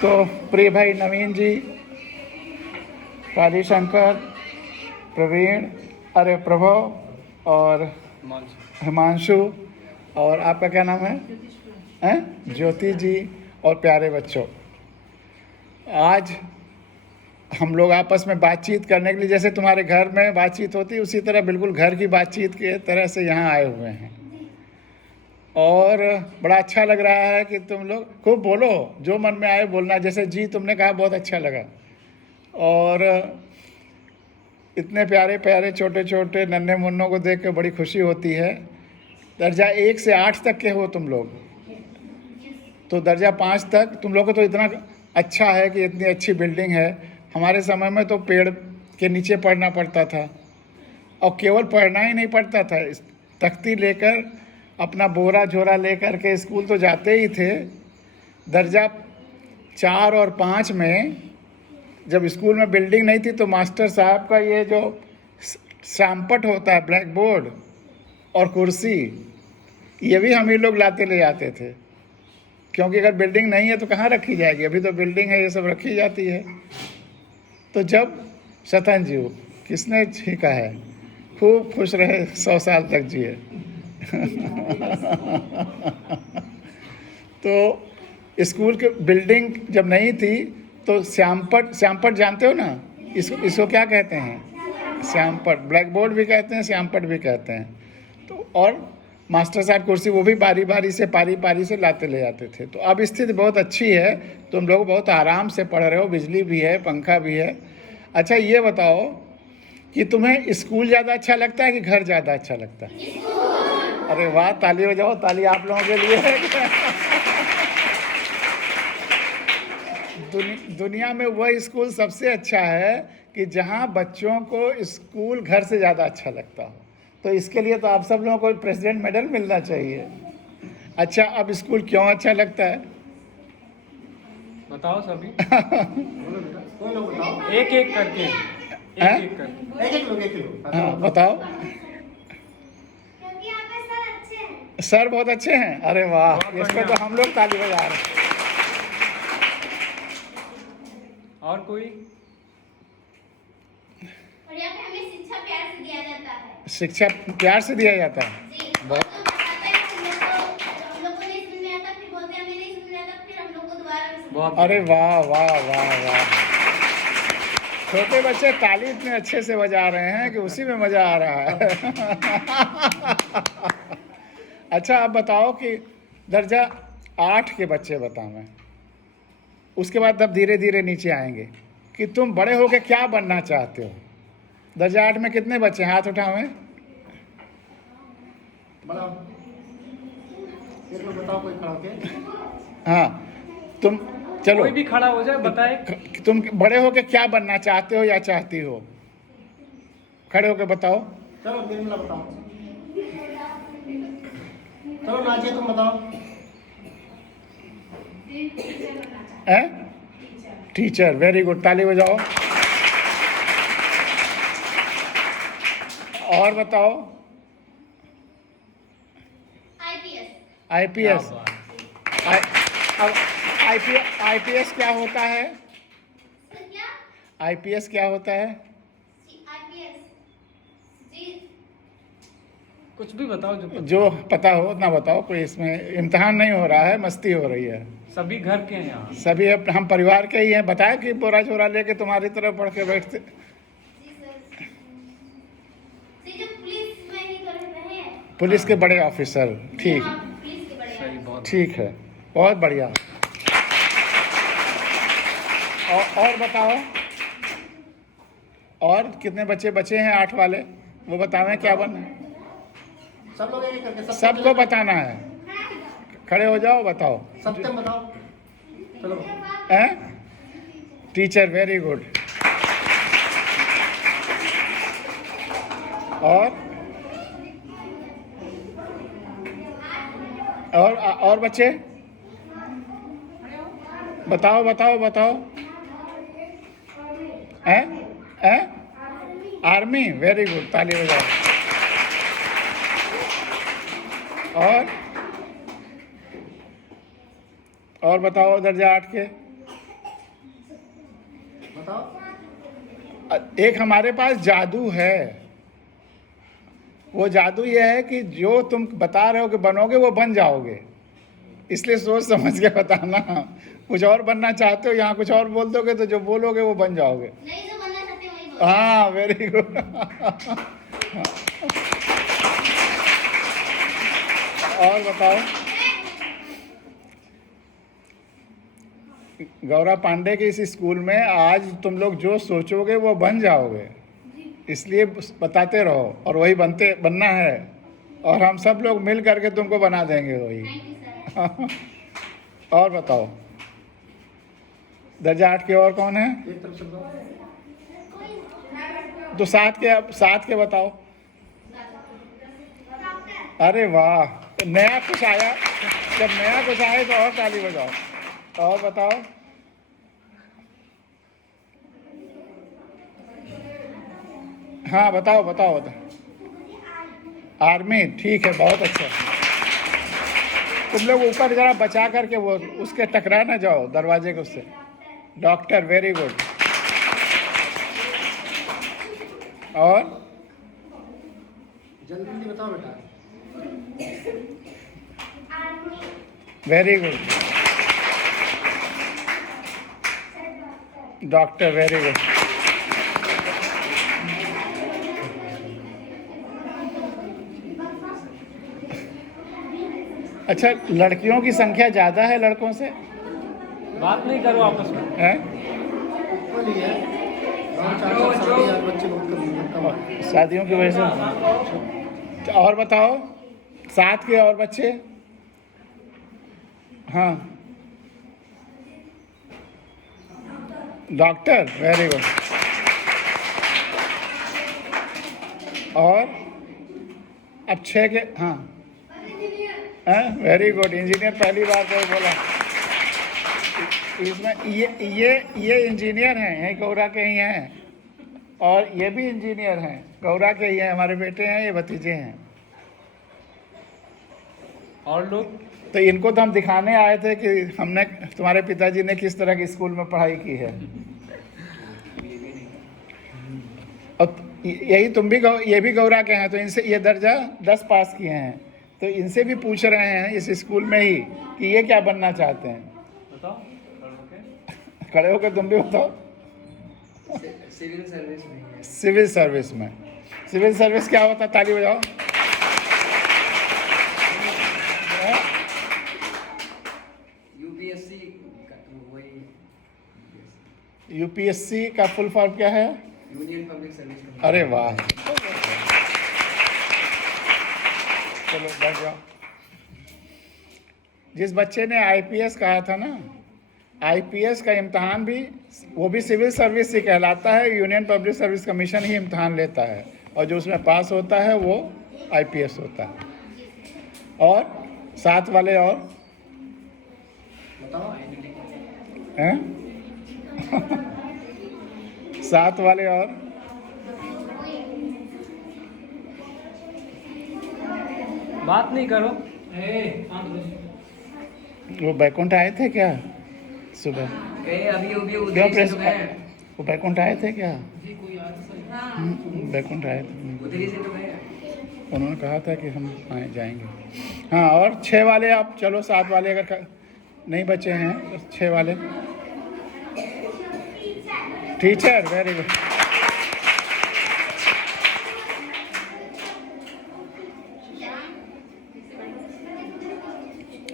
तो प्रिय भाई नवीन जी, काली शंकर, प्रवीण, अरे प्रभव और हिमांशु, और आपका क्या नाम है? ज्योति जी। और प्यारे बच्चों, आज हम लोग आपस में बातचीत करने के लिए, जैसे तुम्हारे घर में बातचीत होती है उसी तरह बिल्कुल घर की बातचीत के तरह से यहाँ आए हुए हैं। और बड़ा अच्छा लग रहा है कि तुम लोग खूब बोलो, जो मन में आए बोलना। जैसे जी तुमने कहा, बहुत अच्छा लगा। और इतने प्यारे प्यारे छोटे छोटे नन्हे मुन्नों को देख के बड़ी खुशी होती है। दर्जा 1 से 8 तक के हो तुम लोग, तो दर्जा 5 तक तुम लोग को तो इतना अच्छा है कि इतनी अच्छी बिल्डिंग है। हमारे समय में तो पेड़ के नीचे पढ़ना पड़ता था, और केवल पढ़ना ही नहीं पड़ता था, तख्ती लेकर अपना बोरा झोरा लेकर के स्कूल तो जाते ही थे। दर्जा 4 और 5 में जब स्कूल में बिल्डिंग नहीं थी तो मास्टर साहब का ये जो श्यामपट होता है, ब्लैक बोर्ड और कुर्सी, ये भी हम ही लोग लाते ले जाते थे, क्योंकि अगर बिल्डिंग नहीं है तो कहाँ रखी जाएगी। अभी तो बिल्डिंग है, ये सब रखी जाती है। तो जब शतन जी, किसने छीका है, खूब खुश रहे, 100 साल तक जिए। तो स्कूल के बिल्डिंग जब नहीं थी तो श्यामपट जानते हो ना, इसको क्या कहते हैं? श्यामपट, ब्लैक बोर्ड भी कहते हैं, श्यामपट भी कहते हैं। तो और मास्टर साहब कुर्सी, वो भी पारी पारी से लाते ले जाते थे। तो अब स्थिति बहुत अच्छी है, तुम लोग बहुत आराम से पढ़ रहे हो, बिजली भी है, पंखा भी है। अच्छा ये बताओ कि तुम्हें स्कूल ज़्यादा अच्छा लगता है कि घर ज़्यादा अच्छा लगता है? अरे वाह, ताली बजाओ, ताली आप लोगों के लिए है। दुनिया में वह स्कूल सबसे अच्छा है कि जहाँ बच्चों को स्कूल घर से ज़्यादा अच्छा लगता हो। तो इसके लिए तो आप सब लोगों को प्रेसिडेंट मेडल मिलना चाहिए। अच्छा, अब स्कूल क्यों अच्छा लगता है बताओ सभी। कोई लोग बताओ, एक एक करके, एक लोग। हाँ बताओ। सर बहुत अच्छे हैं। अरे वाह, इस पे तो हम लोग ताली बजा रहे हैं। और कोई? और यहाँ पे हमें शिक्षा प्यार से दिया जाता है। शिक्षा प्यार से दिया जाता है। बहुत अरे वाह वाह वाह वाह, छोटे बच्चे ताली इतने अच्छे से बजा रहे हैं कि उसी में मजा आ रहा है। अच्छा, अब बताओ कि दर्जा 8 के बच्चे बताओ, उसके बाद तब धीरे धीरे नीचे आएंगे कि तुम बड़े होके क्या बनना चाहते हो। दर्जा 8 में कितने बच्चे, हाथ उठाओ। बताओ कोई खड़ा होके। हाँ, तुम चलो, कोई भी खड़ा हो जाए, बताए तुम बड़े होके क्या बनना चाहते हो या चाहती हो। खड़े होके बताओ। चलो निर्मला बताओ। चलो नाजिया तुम बताओ। टीचर, वेरी गुड, ताली बजाओ। और बताओ। आईपीएस। अब आईपीएस क्या होता है? आईपीएस क्या होता है? कुछ भी बताओ जो पता हो उतना बताओ, कोई इसमें इम्तिहान नहीं हो रहा है, मस्ती हो रही है। सभी घर के हैं यहाँ, सभी हम परिवार के ही हैं। बताया कि बोरा झोरा लेके तुम्हारी तरफ पढ़ के बैठते। पुलिस के बड़े ऑफिसर, ठीक, ठीक है, बहुत बढ़िया। और बताओ, और कितने बच्चे बचे हैं 8 वाले, वो बतावें क्या बनना है। सब लोग एक करके सबको बताना है। खड़े हो जाओ, बताओ। सत्यम बताओ। चलो। Teacher, very good. और बच्चे बताओ बताओ बताओ। आर्मी, वेरी गुड, ताली बजाओ। और बताओ दर्जा 8 के। बताओ। एक हमारे पास जादू है, वो जादू ये है कि जो तुम बता रहे हो कि बनोगे वो बन जाओगे, इसलिए सोच समझ के बताना। कुछ और बनना चाहते हो, यहाँ कुछ और बोल दोगे तो जो बोलोगे वो बन जाओगे। नहीं, जो बनना चाहते हैं वही बोलो। हाँ, वेरी गुड। और बताओ। गौरव पांडे के इस स्कूल में आज तुम लोग जो सोचोगे वो बन जाओगे, इसलिए बताते रहो और वही बनना है, और हम सब लोग मिल करके तुमको बना देंगे वही। Thank you sir. और बताओ दर्जा 8 के और कौन है? एक तरफ से बताओ। तो 7 के बताओ। अरे वाह, नया कुछ आया, जब नया कुछ आए तो और ताली बजाओ। और बताओ। हाँ बताओ बताओ बताओ। आर्मी, ठीक है, बहुत अच्छा। तुम लोग ऊपर जरा बचा करके वो उसके टकरा ना जाओ दरवाजे के उससे। Doctor, very good. और जल्दी जल्दी बताओ बेटा। Very good. Doctor, very good. अच्छा, लड़कियों की संख्या ज़्यादा है लड़कों से? बात नहीं करो आपस में। हैं? बोली है। और 4 साल यार बच्चे बहुत कम हैं। शादियों की वजह से। और बताओ 7 के और बच्चे। हाँ, डॉक्टर, वेरी गुड। और अब 6 के, हाँ वेरी गुड, इंजीनियर पहली बार कोई बोला। इसमें ये इंजीनियर हैं, यही गौरा के ही हैं, और ये भी इंजीनियर हैं, गौरा के ही हैं, हमारे बेटे हैं, ये भतीजे हैं। और लोग? तो इनको तो हम दिखाने आए थे कि हमने, तुम्हारे पिताजी ने किस तरह की स्कूल में पढ़ाई की है। और यही तुम भी ये भी गौरा के हैं, तो इनसे ये दर्जा 10 पास किए हैं, तो इनसे भी पूछ रहे हैं इस स्कूल में ही कि ये क्या बनना चाहते हैं। बताओ। खड़े होकर तुम भी बताओ। सिविल सर्विस में। सिविल सर्विस में। सिविल सर्विस क्या होता है? ताली बजाओ। यूपीएससी वही। यूपीएससी का फुल फॉर्म क्या है? Union public service. अरे वाह, चलो बैठ जाओ। जिस बच्चे ने आईपीएस कहा था ना, आईपीएस का इम्तहान भी, वो भी सिविल सर्विस से कहलाता है, यूनियन पब्लिक सर्विस कमीशन ही इम्तहान लेता है, और जो उसमें पास होता है वो आईपीएस होता है। और 7 वाले और बताओ। हैं? 7 वाले और बात नहीं करो। वो बैकुंठ आए थे क्या सुबह? क्यों प्रेस, वो बैकुंठ आए थे क्या? बैकुंठ आए थे, उन्होंने कहा था कि हम जाएंगे। हाँ, और 6 वाले आप चलो, 7 वाले अगर नहीं बचे हैं तो 6 वाले। Teacher, very good.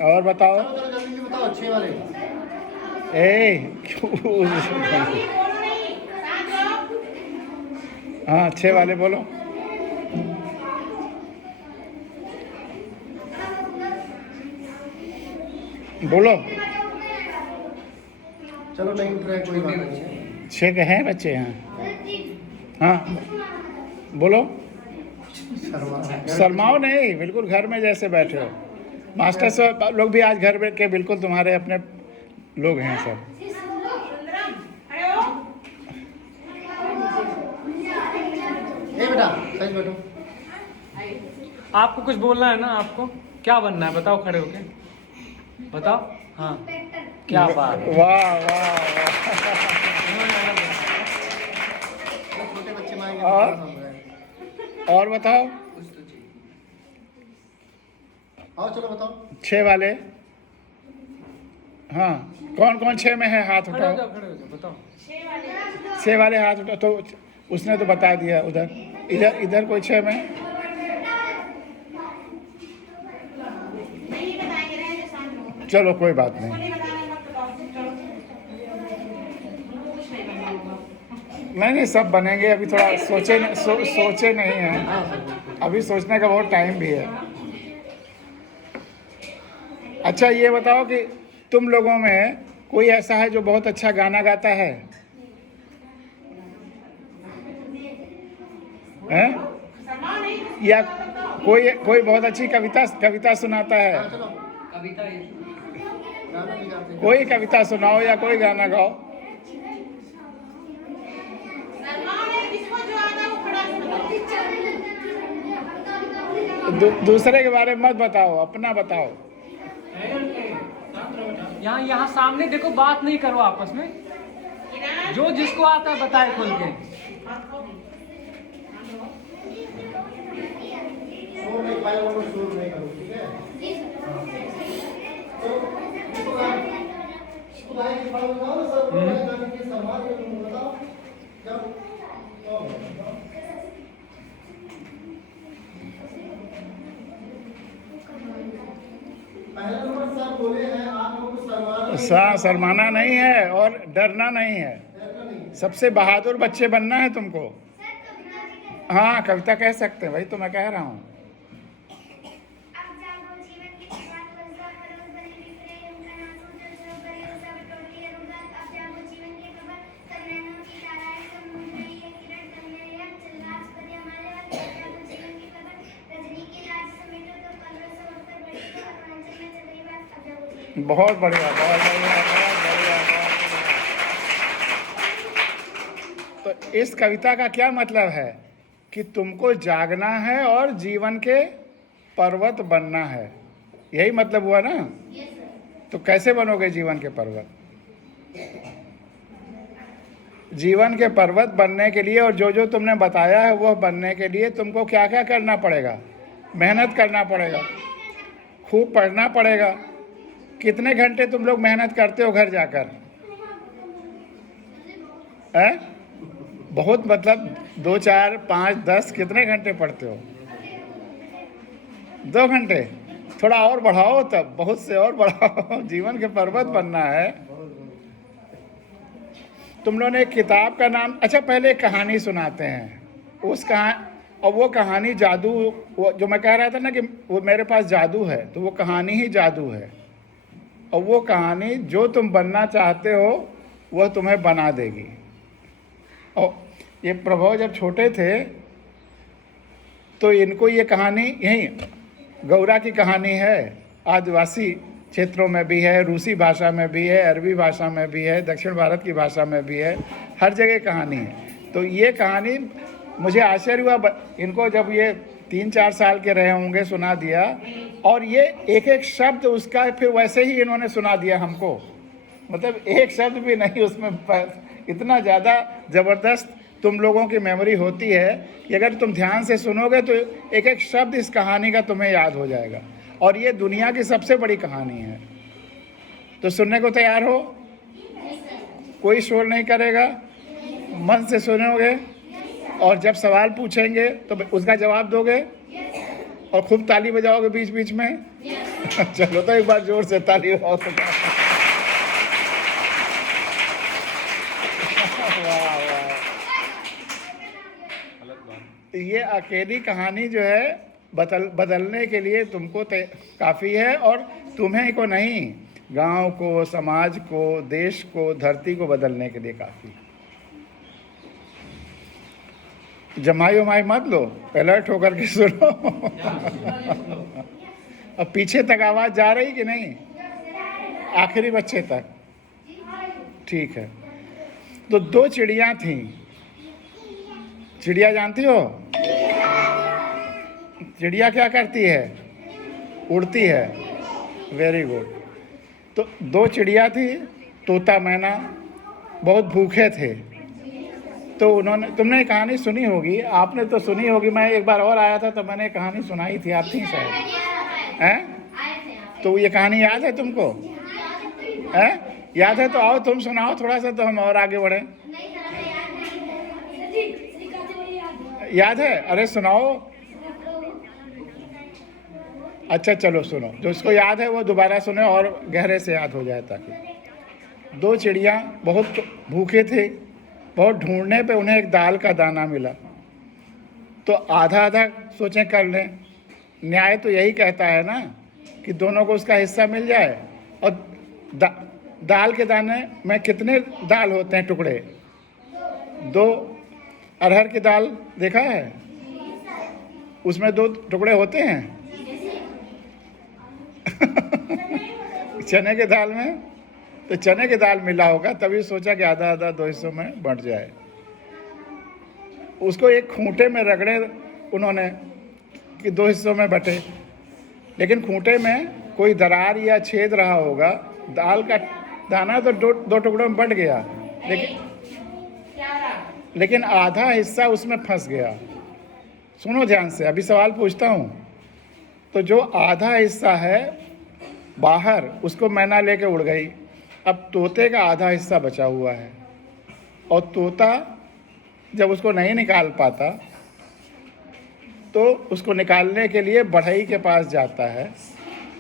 और बताओ। जल्दी बताओ। अच्छे वाले। हाँ, 6 वाले बोलो। बोलो। चलो नहीं उठ रहे, कोई बात नहीं। 6 के हैं बच्चे यहाँ? हाँ बोलो। शर्माओ नहीं, बिल्कुल घर में जैसे बैठे हो। मास्टर साहब लोग भी आज घर के बिल्कुल तुम्हारे अपने लोग हैं सब। बेटा सच बैठो। आपको कुछ बोलना है ना? आपको क्या बनना है बताओ, खड़े होके बताओ। हाँ इंस्पेक्टर। क्या बात है। वाह वाह वाह। छोटे बच्चे मांगेंगे और? तो थोड़ा सा हो जाएगा। और बताओ, आओ चलो बताओ। 6 वाले। हाँ, कौन कौन 6 में है? हाथ खड़े हो उठाओ। जाओ, खड़े हो जाओ, बताओ। 6 वाले हाथ उठाओ। तो उसने तो बता दिया उधर। इधर इधर कोई 6 में? नहीं बताएंगे, रहने दो, शांत रहो। चलो कोई बात नहीं। नहीं बताना मत बताओ, चलो। कुछ नहीं बनना होगा। नहीं नहीं, सब बनेंगे। अभी थोड़ा सोचे नहीं हैं। अभी सोचने का बहुत टाइम भी है। अच्छा ये बताओ कि तुम लोगों में कोई ऐसा है जो बहुत अच्छा गाना गाता है? हैं? या कोई कोई बहुत अच्छी कविता सुनाता है? हाँ चलो। कविता गाना भी गाते हैं। कोई कविता सुनाओ या कोई गाना गाओ। सलमान है, किसको जो आता है वो खड़ा से बताओ। दूसरे के बारे में मत बताओ, अपना बताओ। यहाँ यहाँ सामने देखो, बात नहीं करो आपस में। जो जिसको आता है बताए खुल के। शोर नहीं, फाइल वालों को शोर नहीं करो, ठीक है? तो इसको लाइन की फाइल लगाओ ना सर, वो लाइन गाने की संभाल के तुम बताओ। जब पहला नंबर सर बोले हैं, आप लोगों को शर्माना नहीं है और डरना नहीं है। डरना नहीं। सबसे बहादुर बच्चे बनना है तुमको। हाँ, कविता कह सकते हैं, वही तो मैं कह रहा हूँ। अब जागो जीवन की शुरुआत रोजगार परोस बने बिखरे उनका नासू जो जो करे सब टोटली रुगत। अब जागो जीवन की खबर सब नैनों की ताराएं सब मूंद रही है किरण तन्ने या चल राज पर हमारे वक्त। अब जागो जीवन की खबर रजनी की राज समेटो तो कलर से उठकर बैठी तो अरुणाचल में चल रही बात। अब जागो जीवन। बहुत बढ़िया, बहुत बढ़िया, बहुत बढ़िया, बहुत बढ़िया। तो इस कविता का क्या मतलब है कि तुमको जागना है और जीवन के पर्वत बनना है। यही मतलब हुआ ना? तो कैसे बनोगे जीवन के पर्वत? जीवन के पर्वत बनने के लिए और जो जो तुमने बताया है वह बनने के लिए तुमको क्या क्या करना पड़ेगा? मेहनत करना पड़ेगा, खूब पढ़ना पड़ेगा। कितने घंटे तुम लोग मेहनत करते हो घर जाकर? हैं? बहुत, मतलब 2, 4, 5, 10 कितने घंटे पढ़ते हो? 2 घंटे? थोड़ा और बढ़ाओ, तब बहुत से और बढ़ाओ। जीवन के पर्वत बनना है। तुम लोगों ने एक किताब का नाम, अच्छा पहले एक कहानी सुनाते हैं। उस और वो कहानी जादू, वो जो मैं कह रहा था ना कि वो मेरे पास जादू है, तो वो कहानी ही जादू है। और वो कहानी जो तुम बनना चाहते हो वह तुम्हें बना देगी। और ये प्रभु जब छोटे थे तो इनको ये कहानी, यही गौरा की कहानी है। आदिवासी क्षेत्रों में भी है, रूसी भाषा में भी है, अरबी भाषा में भी है, दक्षिण भारत की भाषा में भी है, हर जगह कहानी है। तो ये कहानी मुझे आश्चर्य हुआ, इनको जब ये 3-4 साल के रहे होंगे सुना दिया, और ये एक एक शब्द उसका फिर वैसे ही इन्होंने सुना दिया हमको। मतलब एक शब्द भी नहीं उसमें। इतना ज़्यादा ज़बरदस्त तुम लोगों की मेमोरी होती है कि अगर तुम ध्यान से सुनोगे तो एक एक शब्द इस कहानी का तुम्हें याद हो जाएगा। और ये दुनिया की सबसे बड़ी कहानी है। तो सुनने को तैयार हो? कोई शोर नहीं करेगा, मन से सुनोगे, और जब सवाल पूछेंगे तो उसका जवाब दोगे, और खूब ताली बजाओगे बीच बीच में। चलो तो एक बार जोर से ताली बजाओ। वाह वाह। ये अकेली कहानी जो है बदलने के लिए तुमको काफ़ी है, और तुम्हें को नहीं, गांव को, समाज को, देश को, धरती को बदलने के लिए काफ़ी। जमाई उमाई मत लो, अलर्ट होकर के सुनो। अब पीछे तक आवाज़ जा रही कि नहीं? आखिरी बच्चे तक? ठीक है। तो 2 चिड़िया थीं। चिड़िया जानती हो? चिड़िया क्या करती है? उड़ती है। Very good. तो 2 चिड़िया थी, तोता मैना, बहुत भूखे थे। तो उन्होंने, तुमने कहानी सुनी होगी, आपने तो सुनी होगी, मैं एक बार और आया था तो मैंने कहानी सुनाई थी, आप थी शायद, हैं? तो ये कहानी याद है तुमको? हैं? याद है तो आओ तुम सुनाओ थोड़ा सा, तो हम और आगे बढ़े। याद है? अरे सुनाओ। अच्छा चलो सुनो, जो इसको याद है वो दोबारा सुने और गहरे से याद हो जाए। ताकि 2 चिड़िया बहुत भूखे थे, बहुत ढूंढने पे उन्हें एक दाल का दाना मिला। तो आधा आधा सोचें कर लें, न्याय तो यही कहता है ना कि दोनों को उसका हिस्सा मिल जाए। और दाल के दाने में कितने दाल होते हैं टुकड़े? 2। अरहर की दाल देखा है, उसमें 2 टुकड़े होते हैं। चने के दाल में, तो चने की दाल मिला होगा, तभी सोचा कि आधा आधा 2 हिस्सों में बंट जाए। उसको एक खूंटे में रगड़े उन्होंने कि 2 हिस्सों में बटे, लेकिन खूंटे में कोई दरार या छेद रहा होगा, दाल का दाना तो 2 टुकड़ों में बट गया, लेकिन आधा हिस्सा उसमें फंस गया। सुनो ध्यान से, अभी सवाल पूछता हूँ। तो जो आधा हिस्सा है बाहर, उसको मैना लेके उड़ गई। अब तोते का आधा हिस्सा बचा हुआ है, और तोता जब उसको नहीं निकाल पाता तो उसको निकालने के लिए बढ़ई के पास जाता है।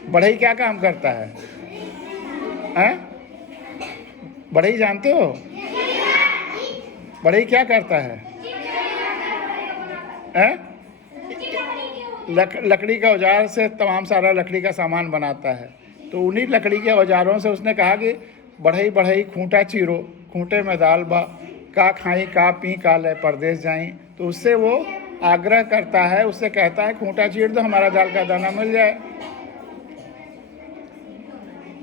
बढ़ई क्या काम करता है? हैं? बढ़ई जानते हो? बढ़ई क्या करता है? हैं? लकड़ी का औजार से तमाम सारा लकड़ी का सामान बनाता है। तो उन्हीं लकड़ी के औजारों से उसने कहा कि बढ़ई बढ़ई खूंटा चीरो, खूंटे में दाल बा, का खाई का पी का ले परदेश जाई। तो उससे वो आग्रह करता है, उससे कहता है खूंटा चीर दो, हमारा दाल का दाना मिल जाए।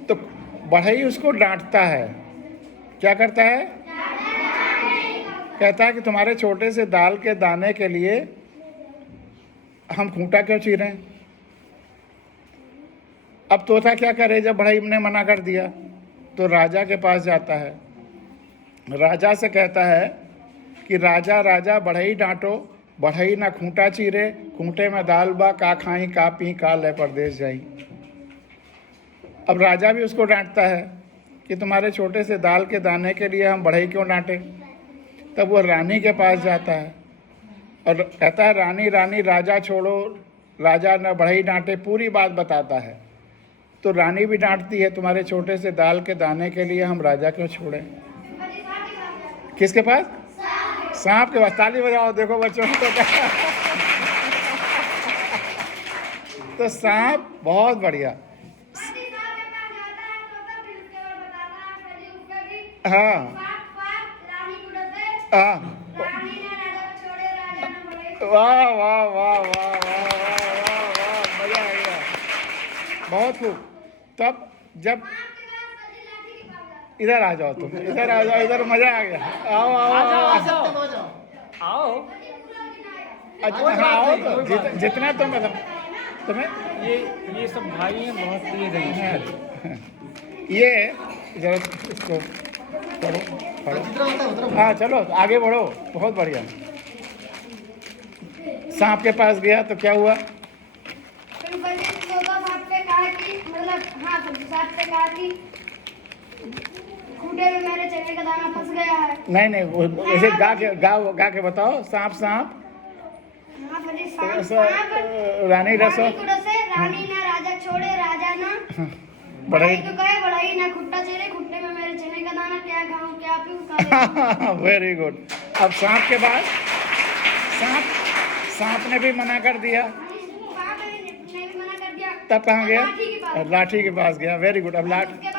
तो बढ़ई उसको डांटता है। क्या करता है? कहता है कि तुम्हारे छोटे से दाल के दाने के लिए हम खूंटा क्यों चीरें? अब तोता क्या करे जब बढ़ई ने मना कर दिया? तो राजा के पास जाता है, राजा से कहता है कि राजा राजा बढ़ई डांटो, बढ़ई ना खूंटा चीरे, खूंटे में दाल बा, का खाई का पी का ले परदेश जाई। अब राजा भी उसको डांटता है कि तुम्हारे छोटे से दाल के दाने के लिए हम बढ़ई क्यों डांटे? तब वो रानी के पास जाता है और कहता है रानी रानी राजा छोड़ो, राजा न बढ़ई डांटे, पूरी बात बताता है। तो रानी भी डांटती है, तुम्हारे छोटे से दाल के दाने के लिए हम राजा क्यों छोड़ें? किसके पास? सांप के पास। ताली बजाओ, देखो बच्चों को। तो सांप, बहुत बढ़िया। हाँ हाँ, वाह वाह वाह वाह वाह वाह वाह, मजा आ गया, बहुत खूब। तब जब इधर आ जाओ, तुम इधर आ जाओ, इधर मजा आ गया। आओ आओ आओ आओ। अच्छा हाँ आओ, तो जितना तुम मतलब तुम्हें ये सब भाई हैं, बहुत तेज हैं। ये जरा इसको पढ़ो, पढ़ो। हाँ चलो आगे बढ़ो, बहुत बढ़िया। सांप के पास गया तो क्या हुआ? खूंटे में मेरे चने का दाना फंस गया है। नहीं नहीं, वो ऐसे गा के बताओ। सांप सांप रानी रसो, रानी ना राजा छोड़े, राजा ना बढ़ई तो कहे, बढ़ई ना खुट्टा चले, खुट्टे में मेरे चने का दाना, क्या खाऊं क्या पीऊं। Very good. अब सांप के बाद सांप ने भी मना कर दिया, तब कहाँ गया? लाठी के पास गया। Very good. अब लाठी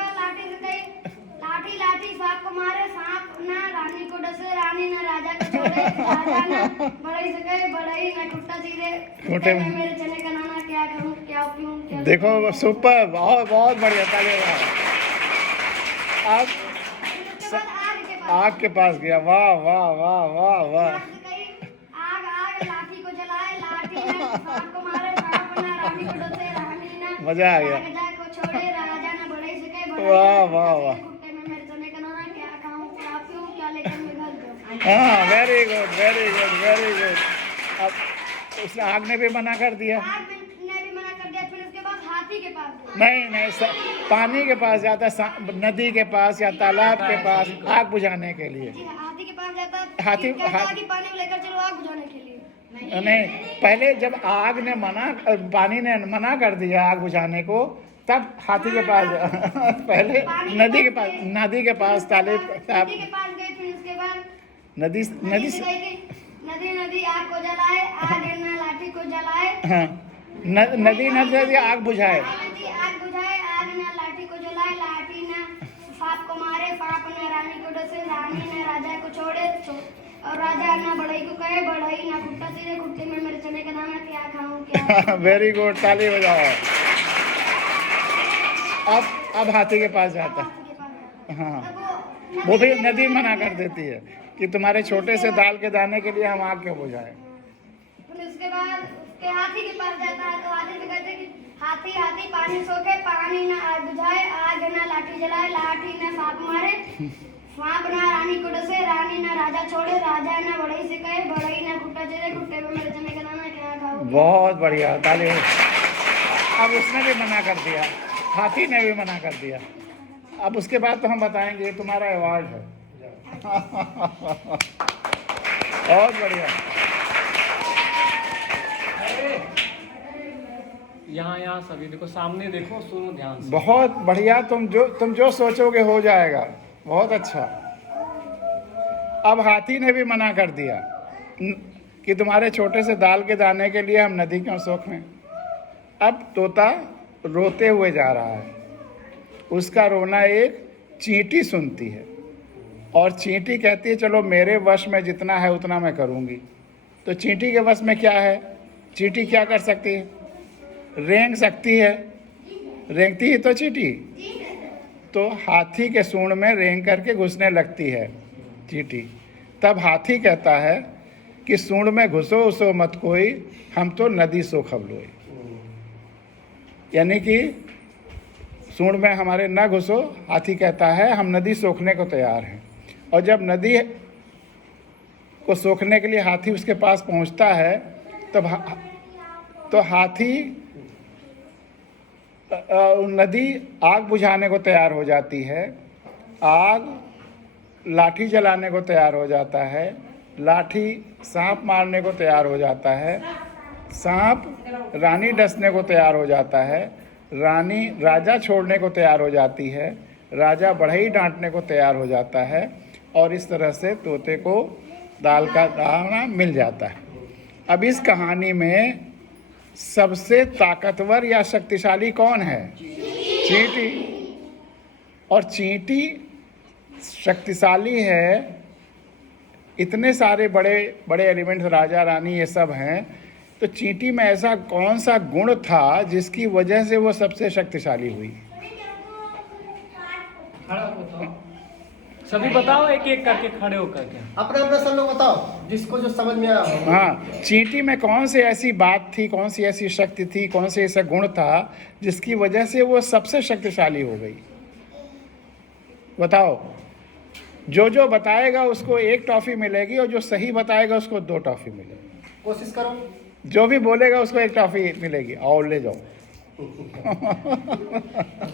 सांप को मारे, सांप ना रानी को डसे, रानी ना राजा को छोड़े, राजा ना बढ़ई से कहे, बढ़ई ना खुट्टा चीरे, खुट्टे में मेरे चने का दाना, क्या खाऊं क्या पीऊं क्या। देखो सुपर, बहुत बहुत बढ़िया, ताली बजाओ। अब आग के पास गया। वाह वाह वाह वाह वाह। आग लाठी को जलाए, लाठी ना सांप को मारे, सांप ना रानी को डसे, रानी ना मजा आ गया। राजा को छोड़े, राजा ना बढ़ई से कहे, वाह वाह वाह, कुत्ते में मेरे चने का नारा, क्या खाऊं क्या पीऊं क्या लेकर मैं घर जाऊं। हाँ very good very good very good. अब उसने आग ने भी मना कर दिया। आग ने भी मना कर दिया, फिर उसके बाद हाथी के पास गए। नहीं नहीं पानी के पास जाता, नदी के पास या तालाब के पास आग बुझाने के लिए। जी हाँ, हाथी के पास जाता, हाथी- कहता कि पानी में लेकर चलो आग बुझाने के लिए। नहीं, पहले जब आग ने पानी ने मना कर दिया आग बुझाने को, तब हाथी के पास पहले नदी के पास तालाब नदी के पास गए, फिर उसके बाद नदी नदी से गई कि नदी आग को जलाए, आग न लाठी को जलाए। हाँ, नदी आग बुझाए। नदी आग बुझाए, आग न लाठी को जलाए, लाठी न सांप को मारे, सांप न रानी को डसे, रानी न राजा को छोड़े, और राजा न बढ़ई को कहे, बढ़ई न कुत्ता सीधे, कुत्ते में मेरे चने का दाना, क्या खाऊं क्या। वेरी गुड, ताली बजाओ। अब हाथी के पास जाता है। हाथी के पास जाता है। हाँ, अब वो भी नदी मना कर देती है कि तुम्हारे छोटे से दाल के दाने के लिए हम आग क्यों बुझाएं। फिर उसके बाद उसके हाथी के पास जाता है, तो हाथी से कहते हैं कि हाथी हाथी पानी सोखे, पानी न आग बुझाए, आग न लाठी जलाए, लाठी न सांप मारे, सांप न रानी को डसे, रानी न राजा छोड़े, राजा न बढ़ई से कहे, बढ़ई न कुत्ता चले, कुत्ते में मेरे चने का दाना, क्या खाऊं। बहुत बढ़िया, ताली। अब उसने भी मना कर दिया, हाथी ने भी मना कर दिया। अब उसके बाद तो हम बताएंगे, ये तुम्हारा अवार्ड है। बहुत बढ़िया। यहाँ सभी देखो, सामने देखो, सुनो ध्यान से। बहुत बढ़िया, तुम जो सोचोगे हो जाएगा। बहुत अच्छा। अब हाथी ने भी मना कर दिया कि तुम्हारे छोटे से दाल के दाने के लिए हम नदी क्यों सोखें। अब तोता रोते हुए जा रहा है, उसका रोना एक चींटी सुनती है, और चींटी कहती है चलो मेरे वश में जितना है उतना मैं करूँगी। तो चींटी के वश में क्या है? चींटी क्या कर सकती है? रेंग सकती है, रेंगती ही तो चींटी। तो हाथी के सूंड में रेंग करके घुसने लगती है चींटी। तब हाथी कहता है कि सूंड में घुसो उसो मत कोई, हम तो नदी सो खबलोई। यानी कि सूंड में हमारे न घुसो, हाथी कहता है हम नदी सोखने को तैयार हैं। और जब नदी को सोखने के लिए हाथी उसके पास पहुंचता है, तो हाथी नदी आग बुझाने को तैयार हो जाती है, आग लाठी जलाने को तैयार हो जाता है, लाठी सांप मारने को तैयार हो जाता है, सांप रानी डसने को तैयार हो जाता है, रानी राजा छोड़ने को तैयार हो जाती है, राजा बढ़ई डांटने को तैयार हो जाता है, और इस तरह से तोते को दाल का दाना मिल जाता है। अब इस कहानी में सबसे ताकतवर या शक्तिशाली कौन है? चींटी। और चींटी शक्तिशाली है, इतने सारे बड़े बड़े एलिमेंट्स, राजा रानी ये सब हैं, तो चींटी में ऐसा कौन सा गुण था जिसकी वजह से वो सबसे शक्तिशाली हुई? सभी बताओ, एक एक करके खड़े होकर के। अपना अपना सब लोग बताओ, जिसको जो समझ में आया हो। हाँ, चींटी में कौन सी ऐसी बात थी, कौन सी ऐसी शक्ति थी, कौन सी ऐसा गुण था जिसकी वजह से वो सबसे शक्तिशाली हो गई? बताओ। जो बताएगा उसको एक टॉफी मिलेगी, और जो सही बताएगा उसको 2 टॉफी मिलेगी। कोशिश करो। जो भी बोलेगा उसको 1 टॉफी मिलेगी। और ले जाओ।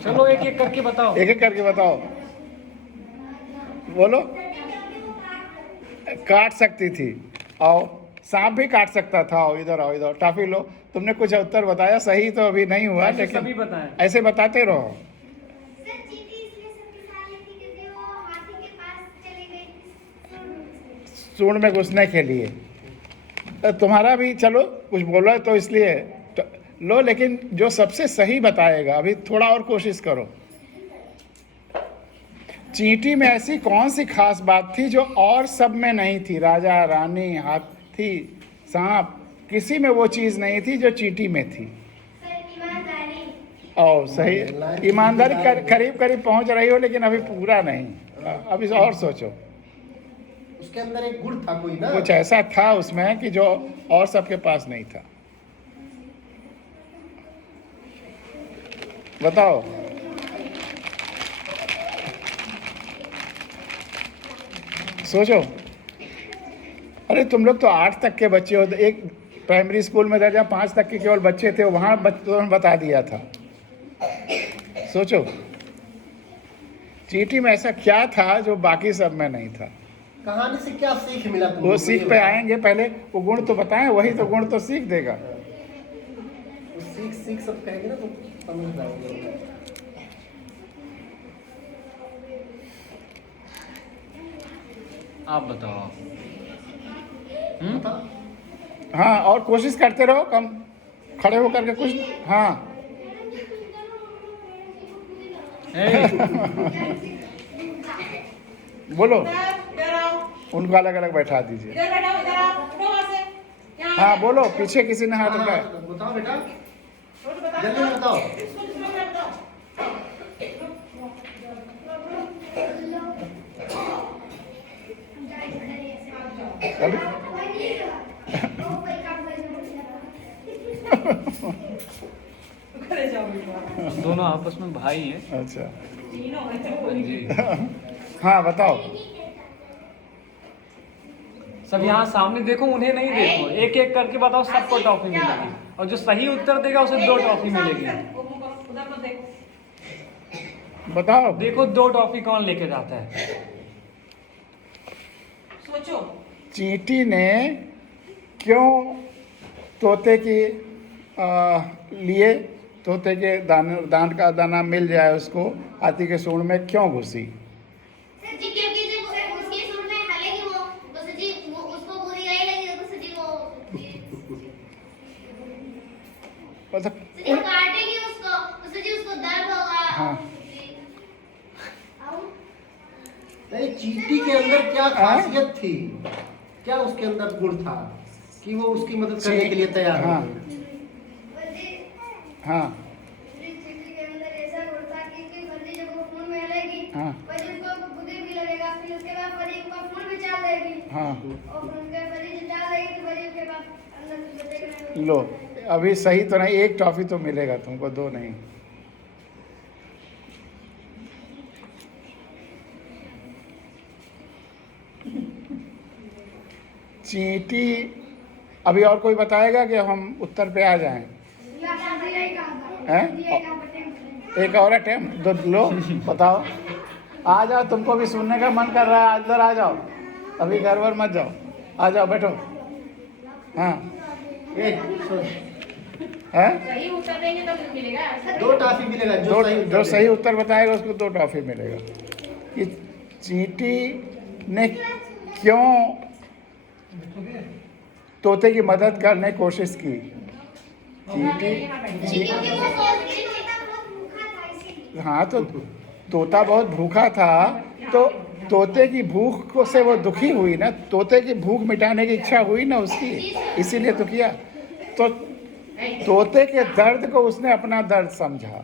चलो एक एक करके बताओ। एक एक करके बताओ, बोलो। काट सकती थी, आओ। सांप भी काट सकता था। आओ इधर, आओ इधर, टॉफी लो। तुमने कुछ उत्तर बताया, सही तो अभी नहीं हुआ, ऐसे लेकिन सभी बताएं। ऐसे बताते रहो। सर चींटी इसलिए शक्तिशाली थी क्योंकि वो हाथी के पास चली गई थी सूंड में घुसने के लिए। तो तुम्हारा भी चलो कुछ बोलो तो इसलिए तो लो, लेकिन जो सबसे सही बताएगा, अभी थोड़ा और कोशिश करो। चींटी में ऐसी कौन सी खास बात थी जो और सब में नहीं थी? राजा रानी, हाथी, सांप, किसी में वो चीज़ नहीं थी जो चींटी में थी। सर ईमानदारी। और सही, ईमानदारी करीब करीब पहुंच रही हो, लेकिन अभी पूरा नहीं। अभी और सोचो। उसके अंदर एक गुण था कोई ना, कुछ ऐसा था उसमें कि जो और सबके पास नहीं था। बताओ। सोचो, अरे तुम लोग तो 8 तक के बच्चे हो, तो एक प्राइमरी स्कूल में दर्जा 5 तक के केवल बच्चे थे, वहाँ बच्चों ने बता दिया था। सोचो चींटी में ऐसा क्या था जो बाकी सब में नहीं था। कहानी से क्या सीख मिला तुमको? वो सीख पे आएंगे, पहले वो गुण तो बताएं, वही तो गुण तो सीख देगा। सीख सीख सब कहेंगे ना तो समझ जाओगे। आप बताओ। बताओ। हाँ, और कोशिश करते रहो, कम खड़े होकर के कुछ। हाँ बोलो, उनको अलग अलग बैठा दीजिए। हाँ बोलो, पीछे किसी ने हाथ उठाया। बताओ बेटा, जल्दी बताओ। अभी दोनों आपस में भाई हैं। अच्छा जी। हाँ बताओ। सब यहाँ सामने देखो, उन्हें नहीं देखो, एक एक करके बताओ, सबको टॉफी मिलेगी, और जो सही उत्तर देगा उसे 2 टॉफी मिलेगी। बताओ। देखो 2 टॉफी कौन लेके जाता है। सोचो। चींटी ने क्यों तोते की लिए तोते के दांत का दाना मिल जाए उसको, हाथी के सूंड में क्यों घुसी? सर जी क्योंकि जब उसके सूंड में हालेगी वो, तो सर जी वो उसको बुरी आई लगी, तो सर जी वो मतलब सर जी काटेगी उसको, तो सर जी उसको दर्द होगा। हाँ। नहीं, चींटी के अंदर क्या खासियत थी, क्या उसके अंदर गुण था कि वो उसकी मदद करने के लिए तैयार हो हाँ। गई? हाँ चींटी के अंदर ऐसा गुण था कि फर्जी जब वो खून में हलेगी, हाँ। फर्जी उसको बुद्धि भी लगेगा, फिर उसके बाद फर्जी उसका खून भी चाल देगी, हाँ। और फिर उसके फर्जी जब चाल देगी तो फर्जी उसके बाद अंदर से बचेगा नहीं। लो, अभी सही तो नहीं, 1 टॉफी तो मिलेगा तुमको, 2 नहीं। चींटी, अभी और कोई बताएगा कि हम उत्तर पे आ जाएं? हैं? एक और अटेम्प्ट दो, लो बताओ। आ जाओ, तुमको भी सुनने का मन कर रहा है, अंदर आ जाओ, अभी गड़बड़ मत जाओ, आ जाओ बैठो। हाँ हैं? सही उत्तर देंगे तो मिलेगा। 2 टॉफी मिलेगा, जो सही उत्तर बताएगा उसको 2 टॉफी मिलेगा। कि चींटी ने क्यों तोते की मदद करने की कोशिश की? चींटी क्योंकि वो सोचती तोता बहुत भूखा था इसीलिए। हाँ, तो तोता बहुत भूखा था, तो तोते की भूख को से वो दुखी हुई ना, तोते की भूख मिटाने की इच्छा हुई ना उसकी, इसीलिए तो किया। तो तोते के दर्द को उसने अपना दर्द समझा।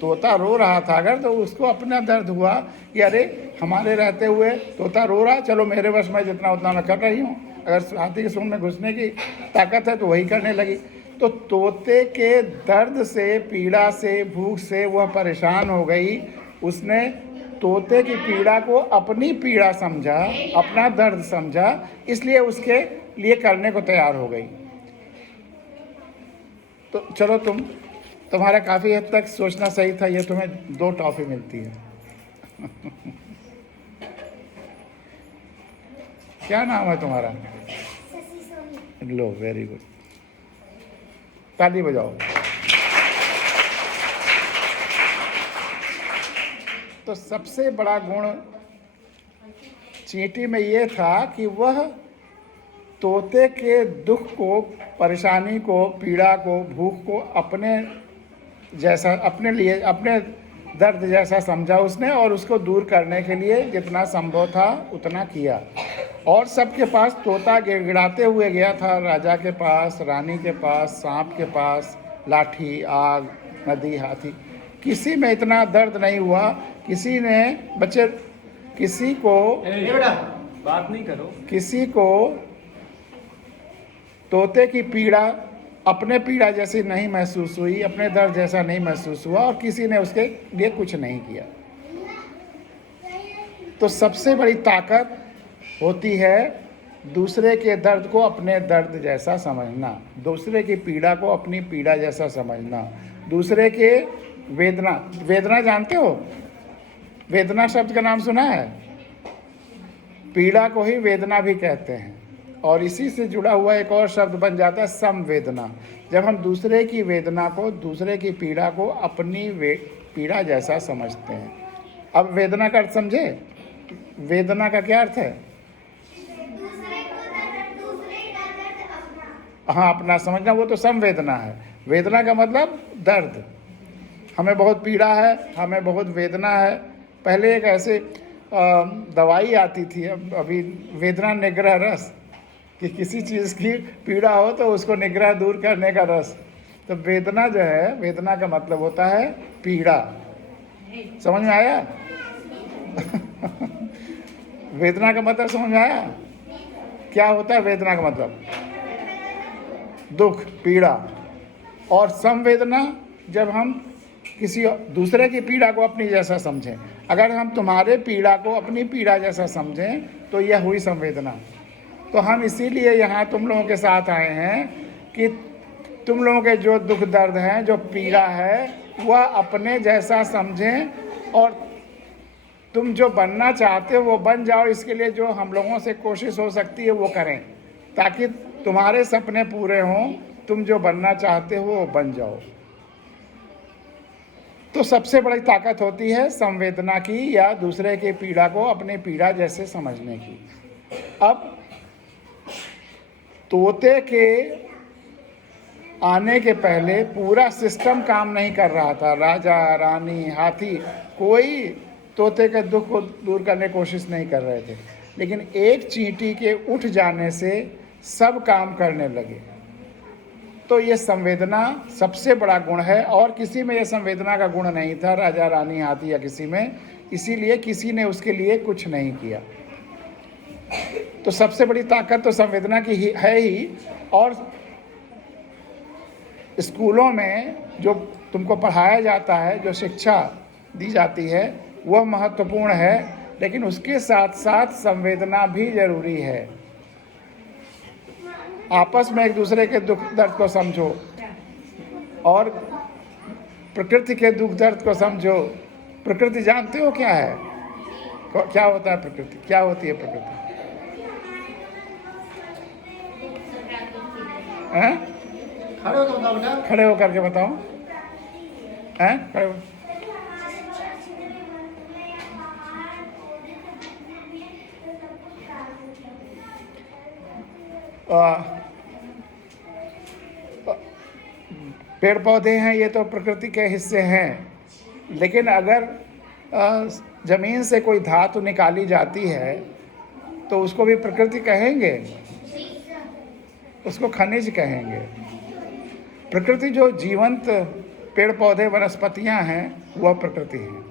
तोता रो रहा था अगर, तो उसको अपना दर्द हुआ कि अरे हमारे रहते हुए तोता रो रहा, चलो मेरे वश में जितना उतना मैं कर रही हूँ, अगर हाथी के सूंड में घुसने की ताकत है तो वही करने लगी। तो तोते के दर्द से, पीड़ा से, भूख से वह परेशान हो गई। उसने तोते की पीड़ा को अपनी पीड़ा समझा, अपना दर्द समझा, इसलिए उसके लिए करने को तैयार हो गई। तो चलो, तुम्हारा काफ़ी हद तक सोचना सही था, ये तुम्हें 2 टॉफी मिलती है। क्या नाम है तुम्हारा? शशि सोनी। लो, वेरी गुड, ताली बजाओ। तो सबसे बड़ा गुण चींटी में ये था कि वह तोते के दुख को, परेशानी को, पीड़ा को, भूख को अपने जैसा, अपने लिए, अपने दर्द जैसा समझा उसने, और उसको दूर करने के लिए जितना संभव था उतना किया। और सबके पास तोता गिड़गिड़ाते हुए गया था, राजा के पास, रानी के पास, सांप के पास, लाठी, आग, नदी, हाथी, किसी में इतना दर्द नहीं हुआ। किसी ने बच्चे, किसी को बेटा बात नहीं करो। किसी को तोते की पीड़ा अपने पीड़ा जैसी नहीं महसूस हुई, अपने दर्द जैसा नहीं महसूस हुआ, और किसी ने उसके लिए कुछ नहीं किया। तो सबसे बड़ी ताकत होती है दूसरे के दर्द को अपने दर्द जैसा समझना, दूसरे की पीड़ा को अपनी पीड़ा जैसा समझना, दूसरे के वेदना, वेदना जानते हो? वेदना शब्द का नाम सुना है? पीड़ा को ही वेदना भी कहते हैं। और इसी से जुड़ा हुआ एक और शब्द बन जाता है संवेदना। जब हम दूसरे की वेदना को, दूसरे की पीड़ा को अपनी पीड़ा जैसा समझते हैं। अब वेदना का अर्थ समझे? वेदना का क्या अर्थ है? दूसरे को दर्द, दूसरे का दर्द अपना। हाँ, अपना समझना, वो तो संवेदना है। वेदना का मतलब दर्द। हमें बहुत पीड़ा है, हमें बहुत वेदना है। पहले एक ऐसे दवाई आती थी, अभी वेदना निग्रह रस, कि किसी चीज़ की पीड़ा हो तो उसको निग्रह दूर करने का रस। तो वेदना जो है, वेदना का मतलब होता है पीड़ा। समझ में आया? वेदना का मतलब समझ में आया? क्या होता है वेदना का मतलब? दुख, पीड़ा। और संवेदना जब हम किसी दूसरे की पीड़ा को अपनी जैसा समझें। अगर हम तुम्हारे पीड़ा को अपनी पीड़ा जैसा समझें तो यह हुई संवेदना। तो हम इसीलिए यहाँ तुम लोगों के साथ आए हैं कि तुम लोगों के जो दुख दर्द हैं, जो पीड़ा है, वह अपने जैसा समझें और तुम जो बनना चाहते हो वो बन जाओ। इसके लिए जो हम लोगों से कोशिश हो सकती है वो करें, ताकि तुम्हारे सपने पूरे हों, तुम जो बनना चाहते हो वो बन जाओ। तो सबसे बड़ी ताकत होती है संवेदना की, या दूसरे की पीड़ा को अपने पीड़ा जैसे समझने की। अब तोते के आने के पहले पूरा सिस्टम काम नहीं कर रहा था। राजा, रानी, हाथी, कोई तोते के दुख को दूर करने की कोशिश नहीं कर रहे थे। लेकिन एक चींटी के उठ जाने से सब काम करने लगे। तो ये संवेदना सबसे बड़ा गुण है, और किसी में ये संवेदना का गुण नहीं था, राजा, रानी, हाथी या किसी में। इसीलिए किसी ने उसके लिए कुछ नहीं किया। तो सबसे बड़ी ताकत तो संवेदना की ही है ही। और स्कूलों में जो तुमको पढ़ाया जाता है, जो शिक्षा दी जाती है, वह महत्वपूर्ण है, लेकिन उसके साथ साथ संवेदना भी जरूरी है। आपस में एक दूसरे के दुख दर्द को समझो और प्रकृति के दुख दर्द को समझो। प्रकृति जानते हो क्या है? क्या होता है प्रकृति? क्या होती है प्रकृति? हैं? खड़े होकर बताओ बेटा। खड़े होकर के बताओ। हैं? खड़े हो। पेड़ पौधे हैं, ये तो प्रकृति के हिस्से हैं। लेकिन अगर जमीन से कोई धातु निकाली जाती है तो उसको भी प्रकृति कहेंगे? उसको खनिज कहेंगे। प्रकृति जो जीवंत पेड़ पौधे वनस्पतियां हैं वह प्रकृति है।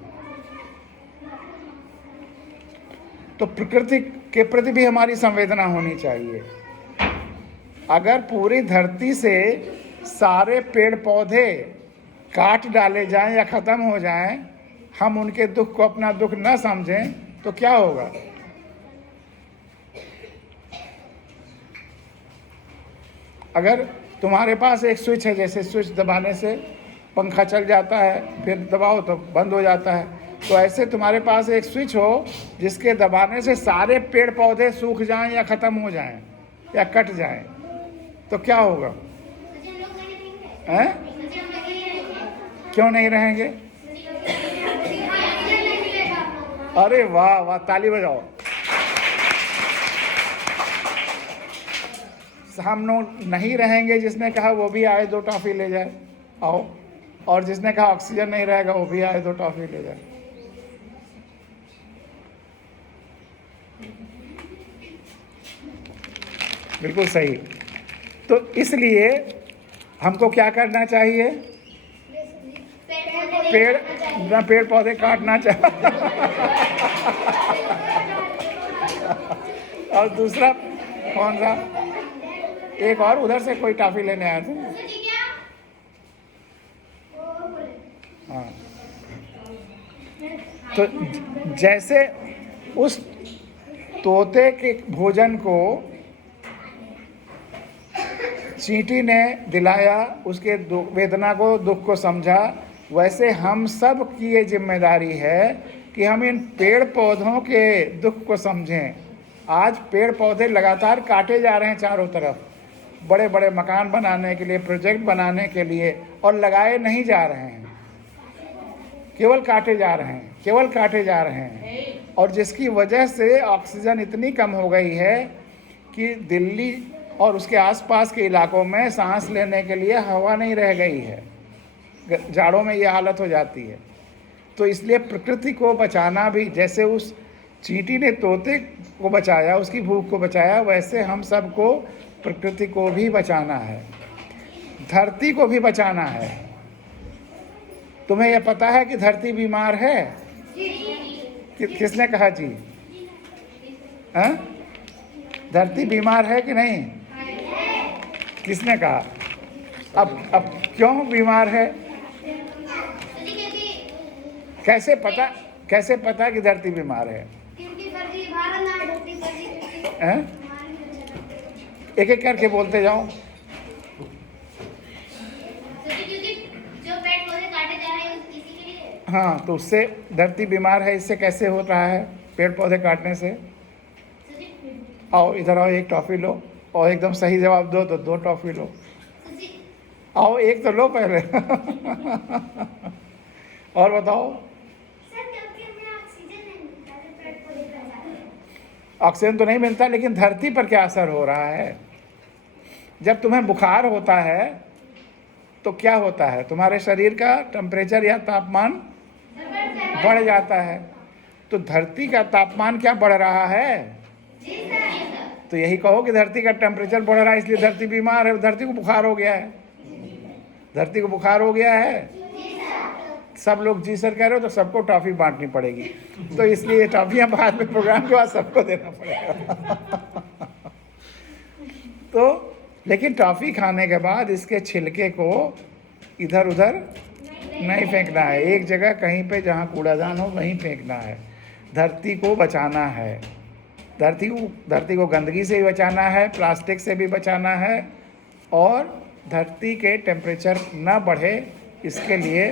तो प्रकृति के प्रति भी हमारी संवेदना होनी चाहिए। अगर पूरी धरती से सारे पेड़ पौधे काट डाले जाएं या ख़त्म हो जाएं, हम उनके दुख को अपना दुख न समझें तो क्या होगा? अगर तुम्हारे पास एक स्विच है, जैसे स्विच दबाने से पंखा चल जाता है, फिर दबाओ तो बंद हो जाता है, तो ऐसे तुम्हारे पास एक स्विच हो जिसके दबाने से सारे पेड़ पौधे सूख जाएं या ख़त्म हो जाएं या कट जाएं, तो क्या होगा? हैं? क्यों नहीं रहेंगे? अरे वाह वाह, ताली बजाओ। हम लोग नहीं रहेंगे, जिसने कहा वो भी आए, 2 टॉफी ले जाए, आओ। और जिसने कहा ऑक्सीजन नहीं रहेगा वो भी आए, 2 टॉफी ले जाए। बिल्कुल सही। तो इसलिए हमको क्या करना चाहिए? पेड़ पौधे काटना चाहिए। और दूसरा कौन सा? एक और उधर से कोई टॉफी लेने आए थे। हाँ, तो जैसे तोते के भोजन को चींटी ने दिलाया, उसके वेदना को, दुख को समझा, वैसे हम सब की ये जिम्मेदारी है कि हम इन पेड़ पौधों के दुख को समझें। आज पेड़ पौधे लगातार काटे जा रहे हैं चारों तरफ, बड़े बड़े मकान बनाने के लिए, प्रोजेक्ट बनाने के लिए, और लगाए नहीं जा रहे हैं, केवल काटे जा रहे हैं, केवल काटे जा रहे हैं। और जिसकी वजह से ऑक्सीजन इतनी कम हो गई है कि दिल्ली और उसके आसपास के इलाकों में सांस लेने के लिए हवा नहीं रह गई है। जाड़ों में ये हालत हो जाती है। तो इसलिए प्रकृति को बचाना भी, जैसे उस चींटी ने तोते को बचाया, उसकी भूख को बचाया, वैसे हम सबको प्रकृति को भी बचाना है, धरती को भी बचाना है। तुम्हें यह पता है कि धरती बीमार है? किसने कहा जी? हाँ? धरती बीमार है कि नहीं? किसने कहा? अब क्यों बीमार है? कैसे पता कि धरती बीमार है? हैं? एक एक करके बोलते जाओ। हाँ, तो उससे धरती बीमार है, इससे कैसे हो रहा है? पेड़ पौधे काटने से। आओ इधर आओ, एक टॉफी लो, और एकदम सही जवाब दो तो 2 टॉफी लो। आओ एक तो लो पहले। और बताओ। ऑक्सीजन तो नहीं मिलता, लेकिन धरती पर क्या असर हो रहा है? जब तुम्हें बुखार होता है तो क्या होता है? तुम्हारे शरीर का टेम्परेचर या तापमान बढ़ जाता है। तो धरती का तापमान क्या बढ़ रहा है? तो यही कहो कि धरती का टेम्परेचर बढ़ रहा है, इसलिए धरती बीमार है, धरती को बुखार हो गया है। धरती को बुखार हो गया है। सब लोग जी सर कह रहे हो तो सबको टॉफी बांटनी पड़ेगी, तो इसलिए टॉफियां बाद में प्रोग्राम के बाद सबको देना पड़ेगा। तो लेकिन टॉफी खाने के बाद इसके छिलके को इधर उधर नहीं फेंकना है, एक जगह कहीं पे जहाँ कूड़ादान हो वहीं फेंकना है। धरती को बचाना है, धरती को गंदगी से भी बचाना है, प्लास्टिक से भी बचाना है, और धरती के टेम्परेचर न बढ़े इसके लिए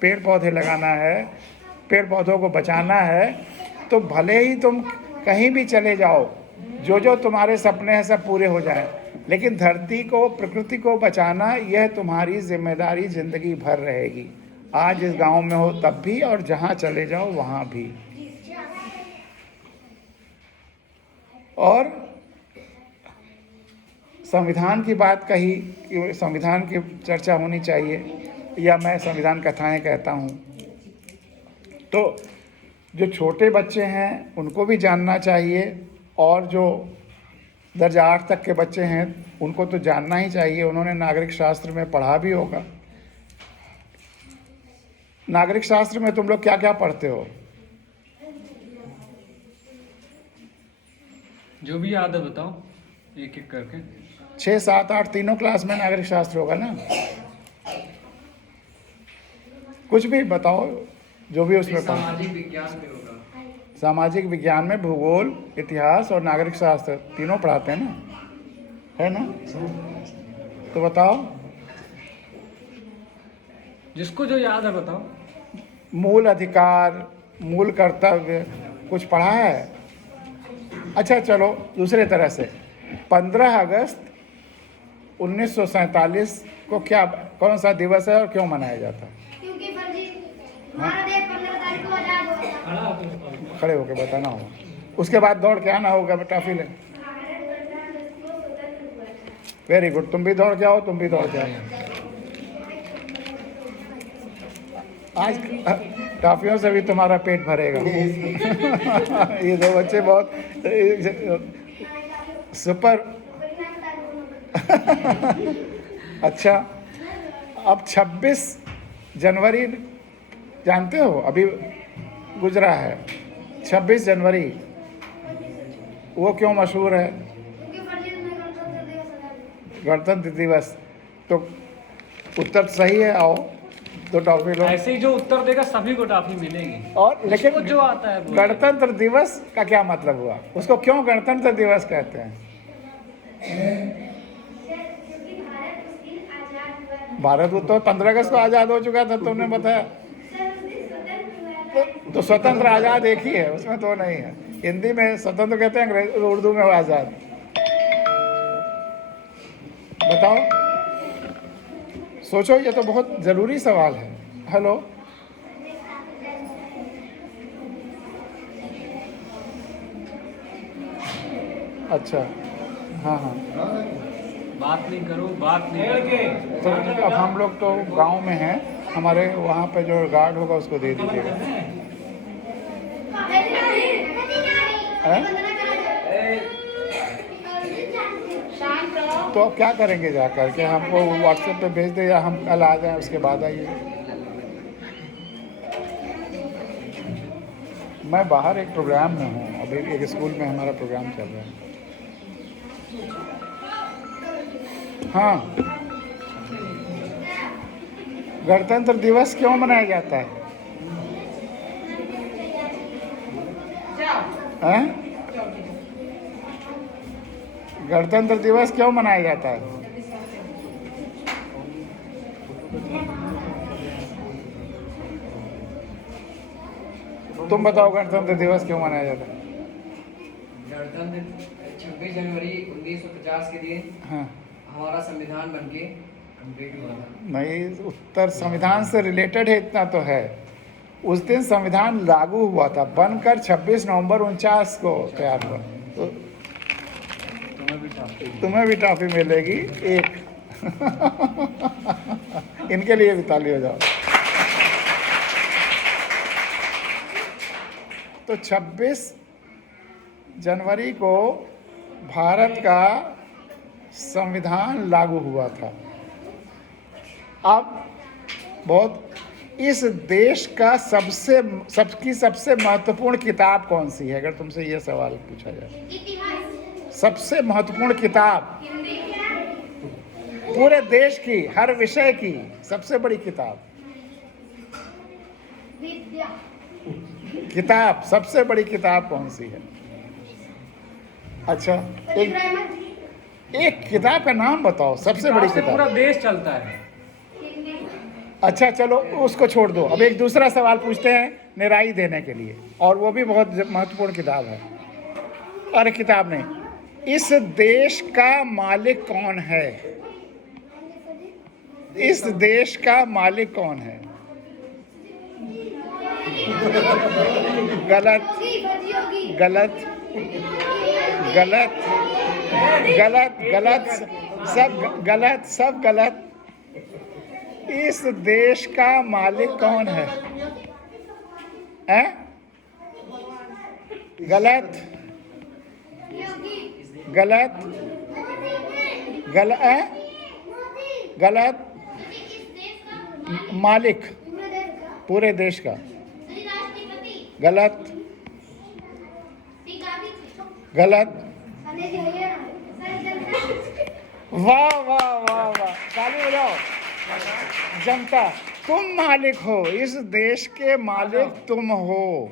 पेड़ पौधे लगाना है, पेड़ पौधों को बचाना है। तो भले ही तुम कहीं भी चले जाओ, जो जो तुम्हारे सपने हैं सब पूरे हो जाएं, लेकिन धरती को, प्रकृति को बचाना यह तुम्हारी जिम्मेदारी ज़िंदगी भर रहेगी। आज इस गांव में हो तब भी, और जहां चले जाओ वहां भी। और संविधान की बात कही कि संविधान की चर्चा होनी चाहिए, या मैं संविधान कथाएं कहता हूँ। तो जो छोटे बच्चे हैं उनको भी जानना चाहिए, और जो दर्जा 8 तक के बच्चे हैं उनको तो जानना ही चाहिए। उन्होंने नागरिक शास्त्र में पढ़ा भी होगा। नागरिक शास्त्र में तुम लोग क्या क्या पढ़ते हो? जो भी याद है बताओ, एक एक करके। 6, 7, 8 तीनों क्लास में नागरिक शास्त्र होगा ना? कुछ भी बताओ, जो भी उसमें पढ़ा। सामाजिक विज्ञान में होगा। सामाजिक विज्ञान में भूगोल, इतिहास और नागरिक शास्त्र तीनों पढ़ाते हैं ना, है ना? तो बताओ, जिसको जो याद है बताओ। मूल अधिकार, मूल कर्तव्य कुछ पढ़ा है? अच्छा चलो दूसरे तरह से, 15 अगस्त 1947 को क्या, कौन सा दिवस है और क्यों मनाया जाता है? क्योंकि हमारा देश 15 तारीख को आजाद हुआ था। खड़े होकर बताना होगा, उसके बाद दौड़ के आना होगा, टॉफी ले। वेरी गुड, तुम भी दौड़ के आओ, तुम भी दौड़ के आओ। आज टॉफियों से भी तुम्हारा पेट भरेगा। ये 2 बच्चे बहुत सुपर। अच्छा, अब 26 जनवरी जानते हो, अभी गुजरा है 26 जनवरी, वो क्यों मशहूर है? गणतंत्र दिवस। तो उत्तर सही है, आओ 2 टॉफी लो। ऐसे ही जो उत्तर देगा सभी को टॉफी मिलेगी। और उसको लेकिन जो आता है बोले। गणतंत्र दिवस का क्या मतलब हुआ? उसको क्यों गणतंत्र दिवस कहते हैं? क्योंकि भारत उस दिन आजाद हुआ था। भारत वो तो 15 अगस्त को आज़ाद हो चुका था, तुमने बताया। सर उस दिन स्वतंत्र हुआ था। तो स्वतंत्र आज़ाद एक ही है, उसमें तो नहीं है। हिंदी में स्वतंत्र कहते हैं, अंग्रेजी उर्दू में आज़ाद। बताओ, सोचो, ये तो बहुत ज़रूरी सवाल है। हेलो, अच्छा, हाँ हाँ। बात नहीं करो, बात नहीं करो। तो अब हम लोग तो गांव में हैं, हमारे वहाँ पे जो गार्ड होगा उसको दे दीजिएगा। हैं? शांत रहो। तो अब क्या करेंगे जाकर के? हमको व्हाट्सएप पे भेज दे या हम कल आ जाएं, उसके बाद आइए। मैं बाहर एक प्रोग्राम में हूँ, अभी एक स्कूल में हमारा प्रोग्राम चल रहा है। हाँ, गणतंत्र दिवस क्यों मनाया जाता है? जाओ। हैं? गणतंत्र दिवस क्यों मनाया जाता है? तुम बताओ, गणतंत्र दिवस क्यों मनाया जाता है? गणतंत्र 26 जनवरी 1950 के दिन हाँ, हमारा संविधान बनके कंप्लीट हुआ था। नहीं, उत्तर संविधान से रिलेटेड है, इतना तो है। उस दिन संविधान लागू हुआ था, बनकर 26 नवंबर 49 को तैयार हुआ। तो तुम्हें भी टॉफी मिलेगी एक। इनके लिए भी ताली हो जाओ। तो 26 जनवरी को भारत का संविधान लागू हुआ था। अब बहुत, इस देश का सबकी सबसे महत्वपूर्ण किताब कौन सी है? अगर तुमसे ये सवाल पूछा जाए, इतिहास। सबसे महत्वपूर्ण किताब हिंदी। पूरे देश की, हर विषय की सबसे बड़ी किताब, विद्या। किताब, सबसे बड़ी किताब कौन सी है? अच्छा, एक किताब का नाम बताओ, सबसे बड़ी से पूरा किताब। देश चलता है। हिंदी। अच्छा चलो, उसको छोड़ दो। अब एक दूसरा सवाल पूछते हैं निराई देने के लिए, और वो भी बहुत महत्वपूर्ण किताब है। अरे किताब नहीं, इस देश का मालिक कौन है? इस देश का मालिक कौन है? गलत, गलत, गलत, गलत, गलत, सब गलत, सब गलत। इस देश का मालिक कौन है? हैं? गलत, गलत, गलत, गलत। मालिक पूरे देश का। गलत, गलत। वाह वाह वाह वाह, ताली बजाओ। जनता, तुम मालिक हो, इस देश के मालिक तुम हो।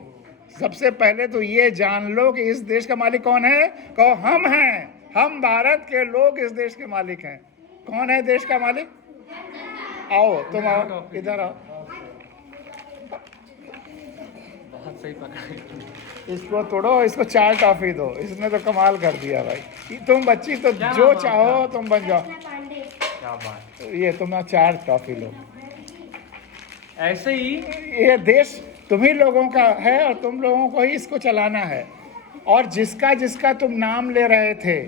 सबसे पहले तो ये जान लो कि इस देश का मालिक कौन है। कहो, हम हैं, हम भारत के लोग इस देश के मालिक हैं। कौन है देश का मालिक? आओ, तुम आओ, इधर आओ। बहुत सही पकड़े। इसको तोड़ो, इसको 4 टॉफी दो। इसने तो कमाल कर दिया भाई। तुम बच्ची तो जो चाहो तुम बन जाओ। क्या बात। ये तुम 4 टॉफी लो। ऐसे ही ये देश तुम्ही लोगों का है और तुम लोगों को ही इसको चलाना है। और जिसका जिसका तुम नाम ले रहे थे,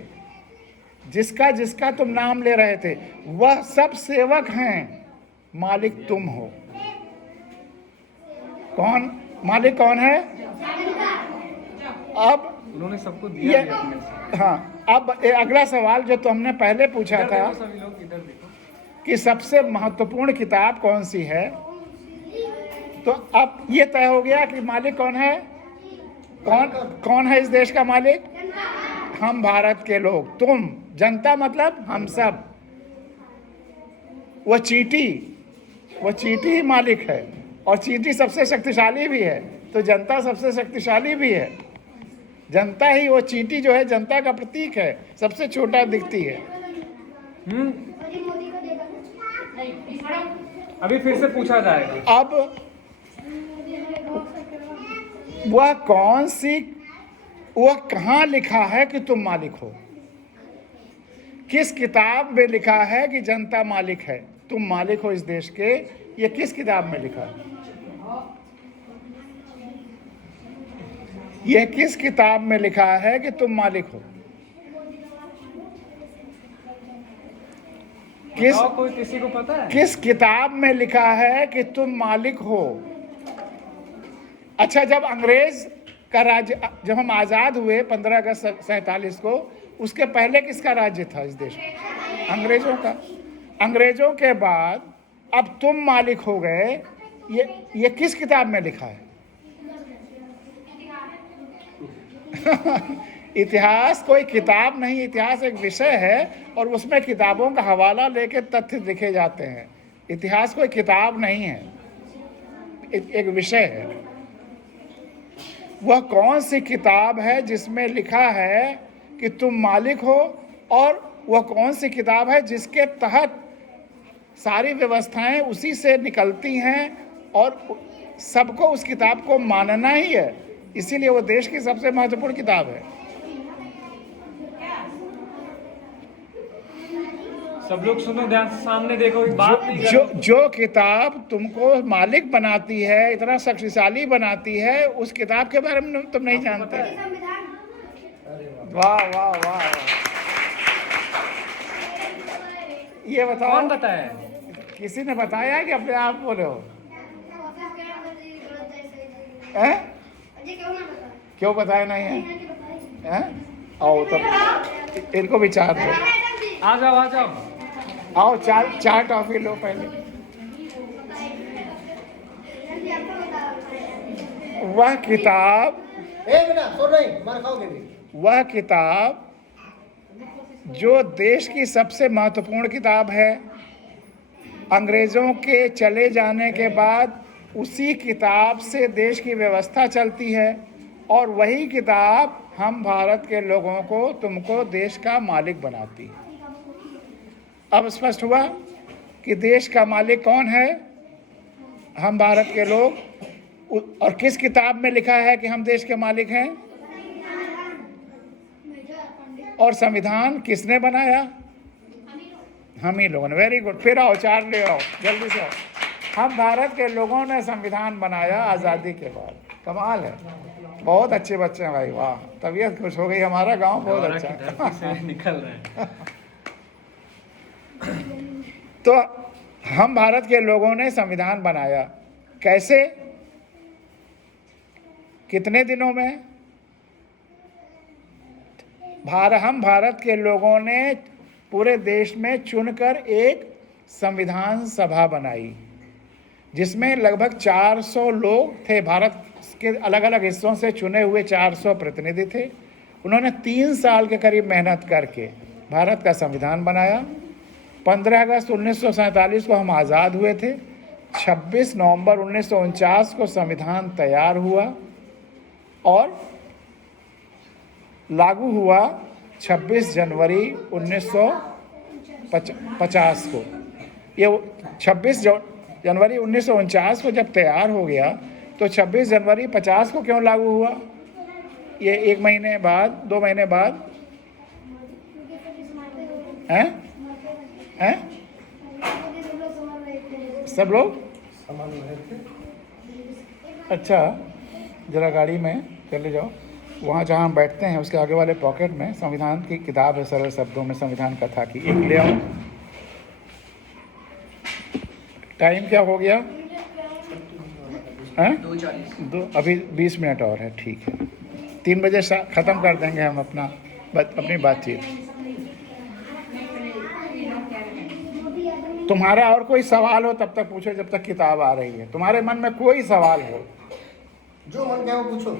जिसका जिसका तुम नाम ले रहे थे, वह सब सेवक हैं, मालिक तुम हो। कौन मालिक कौन है? अब उन्होंने सबको दिया ये, भी अपने से। हाँ, अब अगला सवाल जो तुमने पहले पूछा इधर था देखो सभी लोग, इधर देखो। कि सबसे महत्वपूर्ण किताब कौन सी है, तो अब ये तय हो गया कि मालिक कौन है। कौन कौन है इस देश का मालिक? हम भारत के लोग। तुम जनता मतलब हम सब। वो चींटी वो चींटी ही मालिक है, और चींटी सबसे शक्तिशाली भी है, तो जनता सबसे शक्तिशाली भी है। जनता ही, वो चींटी जो है जनता का प्रतीक है, सबसे छोटा दिखती है। मोदी को देखा अभी फिर से पूछा जाएगा। अब वह कौन सी, वह कहाँ लिखा है कि तुम मालिक हो? किस किताब में लिखा है कि जनता मालिक है, तुम मालिक हो इस देश के? ये किस किताब में लिखा है? यह किस किताब में लिखा है कि तुम मालिक हो? किस बताओ, कोई किसी को पता है? किस किताब में लिखा है कि तुम मालिक हो? अच्छा, जब अंग्रेज का राज्य, जब हम आज़ाद हुए 15 अगस्त 47 को, उसके पहले किसका राज्य था इस देश में? अंग्रेजों का। अंग्रेजों के बाद अब तुम मालिक हो गए, ये किस किताब में लिखा है? इतिहास कोई किताब नहीं, इतिहास एक विषय है, और उसमें किताबों का हवाला लेके तथ्य लिखे जाते हैं। इतिहास कोई किताब नहीं है, एक विषय है। वह कौन सी किताब है जिसमें लिखा है कि तुम मालिक हो, और वह कौन सी किताब है जिसके तहत सारी व्यवस्थाएं उसी से निकलती हैं, और सबको उस किताब को मानना ही है, इसीलिए वो देश की सबसे महत्वपूर्ण किताब है। सब लोग सुनो ध्यान से, सामने देखो, एक बात नहीं जो किताब तुमको मालिक बनाती है, इतना शक्तिशाली बनाती है, उस किताब के बारे में तुम नहीं जानते। वाह वाह वाह, ये बताओ, कौन बताया? किसी ने बताया है कि अपने आप बोले हो? हैं? क्यों बताया नहीं है? हैं? आओ तब इनको विचार दो। आ जाओ आ जाओ। आओ, चार टॉफी लो पहले। वह किताब, बेटा सो नहीं, मार खाओगे भी। वह किताब जो देश की सबसे महत्वपूर्ण किताब है, अंग्रेजों के चले जाने के बाद उसी किताब से देश की व्यवस्था चलती है, और वही किताब हम भारत के लोगों को, तुमको देश का मालिक बनाती है। अब स्पष्ट हुआ कि देश का मालिक कौन है? हम भारत के लोग। और किस किताब में लिखा है कि हम देश के मालिक हैं? और संविधान किसने बनाया? हम ही लोगों ने। वेरी गुड, फिर आओ, चार ले आओ, जल्दी से आओ। हम भारत के लोगों ने संविधान बनाया आज़ादी के बाद। कमाल है, बहुत अच्छे बच्चे हैं भाई, वाह, तबीयत खुश हो गई, हमारा गांव बहुत अच्छा है। निकल रहे हैं। तो हम भारत के लोगों ने संविधान बनाया, कैसे, कितने दिनों में? हम भारत के लोगों ने पूरे देश में चुनकर एक संविधान सभा बनाई, जिसमें लगभग 400 लोग थे, भारत के अलग अलग हिस्सों से चुने हुए 400 प्रतिनिधि थे। उन्होंने 3 साल के करीब मेहनत करके भारत का संविधान बनाया। 15 अगस्त 1947 को हम आज़ाद हुए थे। 26 नवंबर 1949 को संविधान तैयार हुआ और लागू हुआ 26 जनवरी 1950 को। ये 26 जनवरी 1949 को जब तैयार हो गया, तो 26 जनवरी 50 को क्यों लागू हुआ? ये 1 महीने बाद, 2 महीने बाद हैं? सब लोग? अच्छा, ज़रा गाड़ी में चले जाओ, वहाँ जहाँ हम बैठते हैं उसके आगे वाले पॉकेट में संविधान की किताब है, सरल शब्दों में संविधान कथा की, एक ले आओ। टाइम क्या हो गया? हैं? 2:40। अभी 20 मिनट और है, ठीक है। 3 बजे ख़त्म कर देंगे हम अपनी बातचीत। तुम्हारा और कोई सवाल हो तब तक पूछो, जब तक किताब आ रही है। तुम्हारे मन में कोई सवाल हो, जो मन गया वो पूछो।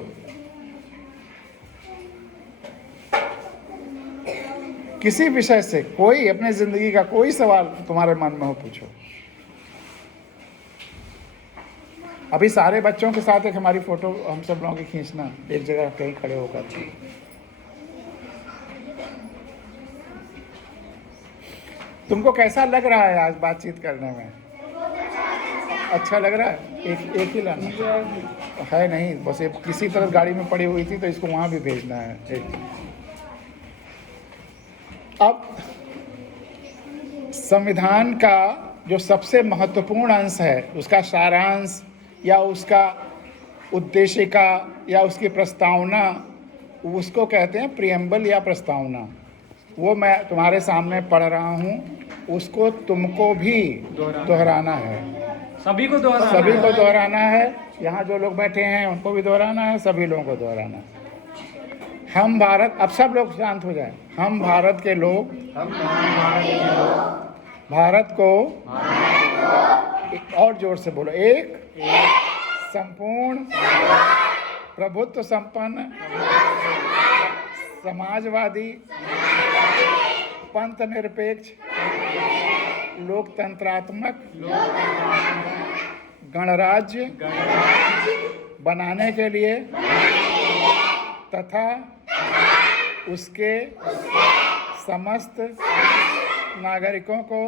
किसी विषय से, कोई अपने ज़िंदगी का कोई सवाल तुम्हारे मन में हो, पूछो। अभी सारे बच्चों के साथ एक हमारी फोटो हम सब लोगों की खींचना, एक जगह कहीं खड़े होकर। तुमको कैसा लग रहा है आज बातचीत करने में? अच्छा लग रहा है? एक ही लाना है नहीं, बस ये किसी तरह गाड़ी में पड़ी हुई थी तो इसको वहाँ भी भेजना है एक। अब संविधान का जो सबसे महत्वपूर्ण अंश है, उसका सारांश या उसका उद्देशिका या उसकी प्रस्तावना, उसको कहते हैं प्रियम्बल या प्रस्तावना। वो मैं तुम्हारे सामने पढ़ रहा हूँ, उसको तुमको भी दोहराना है, सभी को दोहराना सभी को दोहराना है। यहाँ जो लोग बैठे हैं उनको भी दोहराना है, सभी लोगों को दोहराना है। हम भारत, अब सब लोग शांत हो जाए। हम भारत के लोग भारत को और जोर से बोलो, एक संपूर्ण प्रभुत्व संपन्न समाजवादी पंथ निरपेक्ष लोकतंत्रात्मक गणराज्य बनाने के लिए तथा उसके समस्त नागरिकों को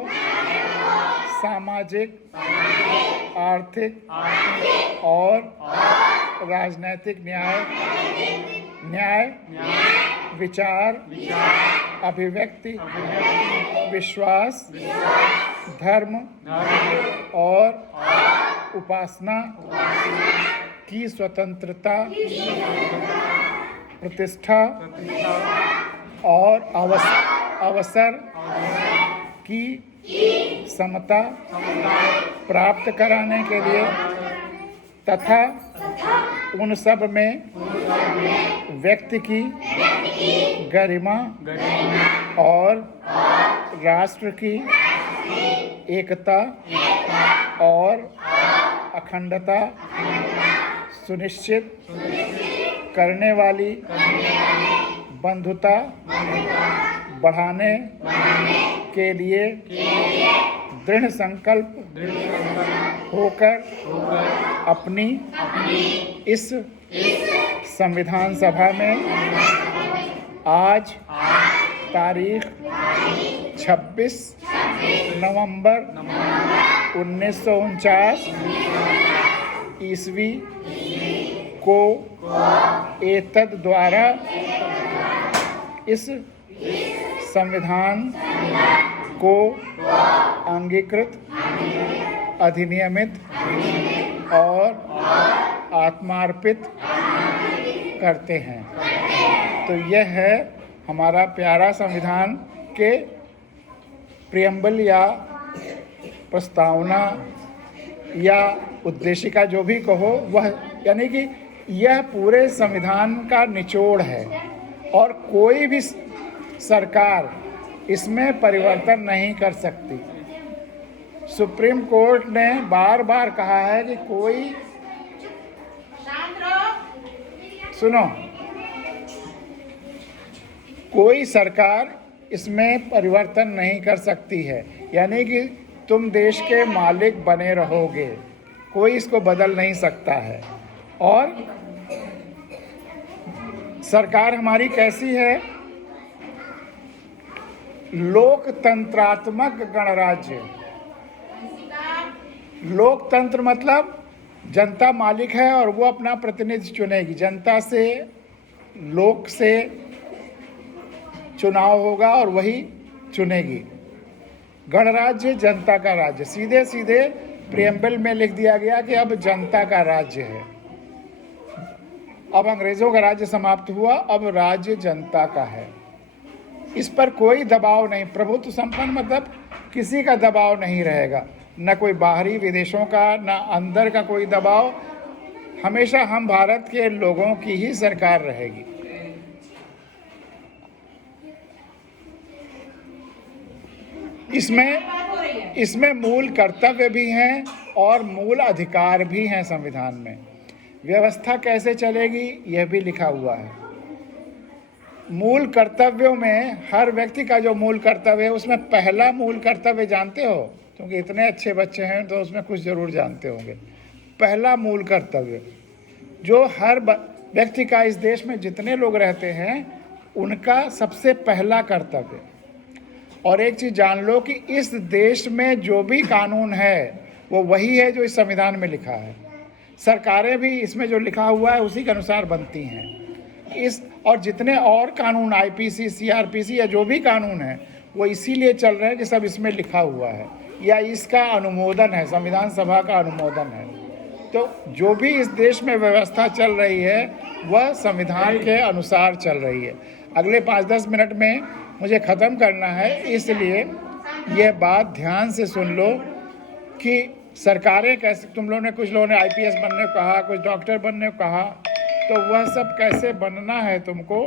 सामाजिक, आर्थिक और राजनीतिक न्याय, विचार, अभिव्यक्ति, विश्वास, धर्म और उपासना की स्वतंत्रता, प्रतिष्ठा और अवसर की समता प्राप्त कराने के लिए तथा उन सब में व्यक्ति की गरिमा और राष्ट्र की एकता और अखंडता सुनिश्चित करने वाली बंधुता बढ़ाने के लिए दृढ़ संकल्प होकर अपनी इस संविधान सभा में आज तारीख 26 नवंबर 1949 ईस्वी को एतद द्वारा इस संविधान को अंगीकृत, अधिनियमित और आत्मार्पित करते हैं। तो यह है हमारा प्यारा संविधान के प्रियम्बल या प्रस्तावना या उद्देशिका, जो भी कहो वह, यानी कि यह पूरे संविधान का निचोड़ है और कोई भी सरकार इसमें परिवर्तन नहीं कर सकती। सुप्रीम कोर्ट ने बार बार कहा है कि कोई, सुनो, कोई सरकार इसमें परिवर्तन नहीं कर सकती है, यानी कि तुम देश के मालिक बने रहोगे, कोई इसको बदल नहीं सकता है। और सरकार हमारी कैसी है? लोकतंत्रात्मक गणराज्य। लोकतंत्र मतलब जनता मालिक है और वो अपना प्रतिनिधि चुनेगी, जनता से, लोक से चुनाव होगा और वही चुनेगी। गणराज्य जनता का राज्य, सीधे सीधे प्रियम्बल में लिख दिया गया कि अब जनता का राज्य है। अब अंग्रेजों का राज्य समाप्त हुआ, अब राज्य जनता का है। इस पर कोई दबाव नहीं, प्रभुत्व संपन्न मतलब किसी का दबाव नहीं रहेगा, न कोई बाहरी विदेशों का, न अंदर का कोई दबाव। हमेशा हम भारत के लोगों की ही सरकार रहेगी। इसमें मूल कर्तव्य भी हैं और मूल अधिकार भी हैं। संविधान में व्यवस्था कैसे चलेगी यह भी लिखा हुआ है। मूल कर्तव्यों में हर व्यक्ति का जो मूल कर्तव्य है, उसमें पहला मूल कर्तव्य जानते हो, क्योंकि इतने अच्छे बच्चे हैं तो उसमें कुछ जरूर जानते होंगे। पहला मूल कर्तव्य जो हर व्यक्ति का, इस देश में जितने लोग रहते हैं उनका सबसे पहला कर्तव्य। और एक चीज़ जान लो कि इस देश में जो भी कानून है वो वही है जो इस संविधान में लिखा है। सरकारें भी इसमें जो लिखा हुआ है उसी के अनुसार बनती हैं। और जितने और कानून आईपीसी, सीआरपीसी या जो भी कानून है वो इसीलिए चल रहे हैं कि सब इसमें लिखा हुआ है या इसका अनुमोदन है, संविधान सभा का अनुमोदन है। तो जो भी इस देश में व्यवस्था चल रही है वह संविधान के अनुसार चल रही है। अगले 5-10 मिनट में मुझे ख़त्म करना है, इसलिए यह बात ध्यान से सुन लो कि सरकारें कैसे, तुम लोगों ने, कुछ लोगों ने आईपीएस बनने को कहा, कुछ डॉक्टर बनने को कहा, तो वह सब कैसे बनना है तुमको,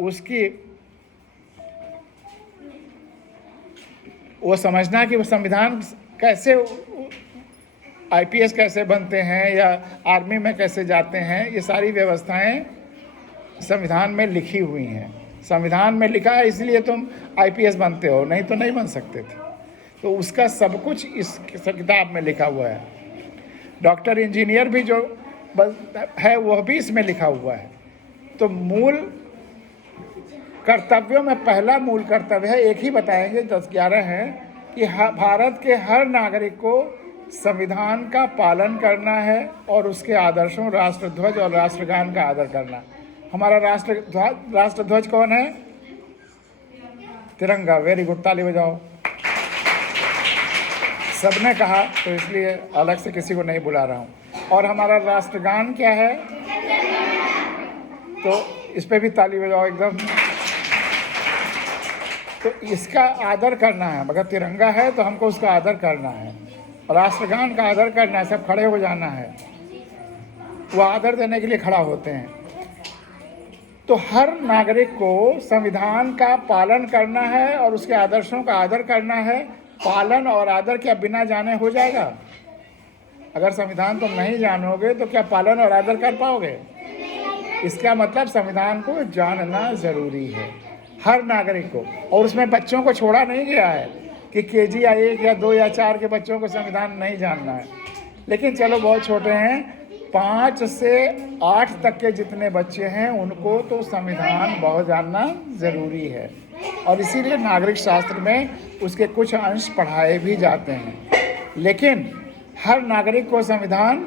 उसकी वो समझना कि वो संविधान कैसे, आईपीएस कैसे बनते हैं या आर्मी में कैसे जाते हैं, ये सारी व्यवस्थाएं संविधान में लिखी हुई हैं। संविधान में लिखा है इसलिए तुम आईपीएस बनते हो, नहीं तो नहीं बन सकते थे। तो उसका सब कुछ इस किताब में लिखा हुआ है। डॉक्टर, इंजीनियर भी जो है वह भी इसमें लिखा हुआ है। तो मूल कर्तव्यों में पहला मूल कर्तव्य है, एक ही बताएंगे, 10-11 हैं, कि भारत के हर नागरिक को संविधान का पालन करना है और उसके आदर्शों, राष्ट्रध्वज और राष्ट्रगान का आदर करना। हमारा राष्ट्रध्वज कौन है? तिरंगा। वेरी गुड, ताली बजाओ। सबने कहा तो इसलिए अलग से किसी को नहीं बुला रहा हूँ। और हमारा राष्ट्रगान क्या है? तो इस पे भी ताली बजाओ एकदम। तो इसका आदर करना है। अगर तिरंगा है तो हमको उसका आदर करना है, राष्ट्रगान का आदर करना है। सब खड़े हो जाना है, वो आदर देने के लिए खड़ा होते हैं। तो हर नागरिक को संविधान का पालन करना है और उसके आदर्शों का आदर करना है। पालन और आदर क्या बिना जाने हो जाएगा? अगर संविधान तुम नहीं जानोगे तो क्या पालन और आदर कर पाओगे? इसका मतलब संविधान को जानना ज़रूरी है हर नागरिक को। और उसमें बच्चों को छोड़ा नहीं गया है कि केजी या 1 या 2 या 4 के बच्चों को संविधान नहीं जानना है। लेकिन चलो बहुत छोटे हैं, 5 से 8 तक के जितने बच्चे हैं उनको तो संविधान बहुत जानना ज़रूरी है। और इसीलिए नागरिक शास्त्र में उसके कुछ अंश पढ़ाए भी जाते हैं। लेकिन हर नागरिक को संविधान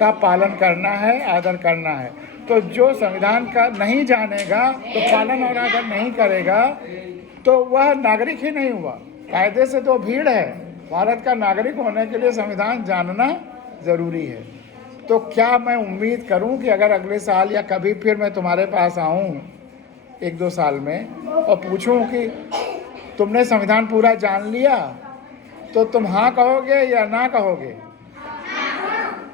का पालन करना है, आदर करना है। तो जो संविधान का नहीं जानेगा, तो पालन और आदर नहीं करेगा, तो वह नागरिक ही नहीं हुआ। कायदे से तो भीड़ है। भारत का नागरिक होने के लिए संविधान जानना ज़रूरी है। तो क्या मैं उम्मीद करूं कि अगर अगले साल या कभी फिर मैं तुम्हारे पास आऊं 1-2 साल में और पूछूं कि तुमने संविधान पूरा जान लिया, तो तुम हाँ कहोगे या ना कहोगे?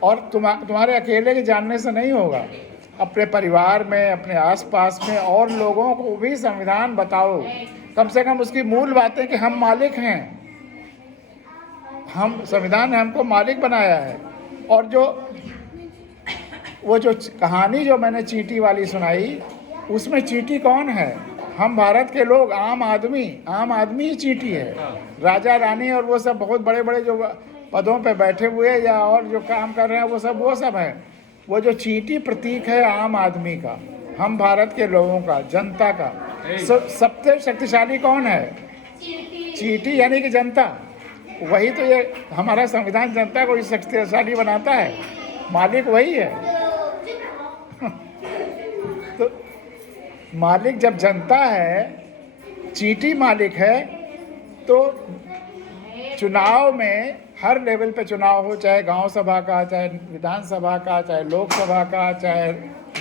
और तुम्हारे अकेले के जानने से नहीं होगा। अपने परिवार में, अपने आसपास में और लोगों को भी संविधान बताओ। कम से कम उसकी मूल बातें कि हम मालिक हैं, हम, संविधान ने हमको मालिक बनाया है। और वो जो कहानी जो मैंने चींटी वाली सुनाई, उसमें चींटी कौन है? हम भारत के लोग, आम आदमी ही चींटी है। राजा रानी और वो सब बहुत बड़े बड़े जो पदों पे बैठे हुए या और जो काम कर रहे हैं वो सब है। वो जो चींटी प्रतीक है आम आदमी का, हम भारत के लोगों का, जनता का। सबसे शक्तिशाली कौन है? चींटी, यानी कि जनता। वही तो ये हमारा संविधान जनता को शक्तिशाली बनाता है। मालिक वही है। तो मालिक जब जनता है, चींटी मालिक है, तो चुनाव में हर लेवल पे चुनाव हो, चाहे गांव सभा का, चाहे विधानसभा का, चाहे लोकसभा का, चाहे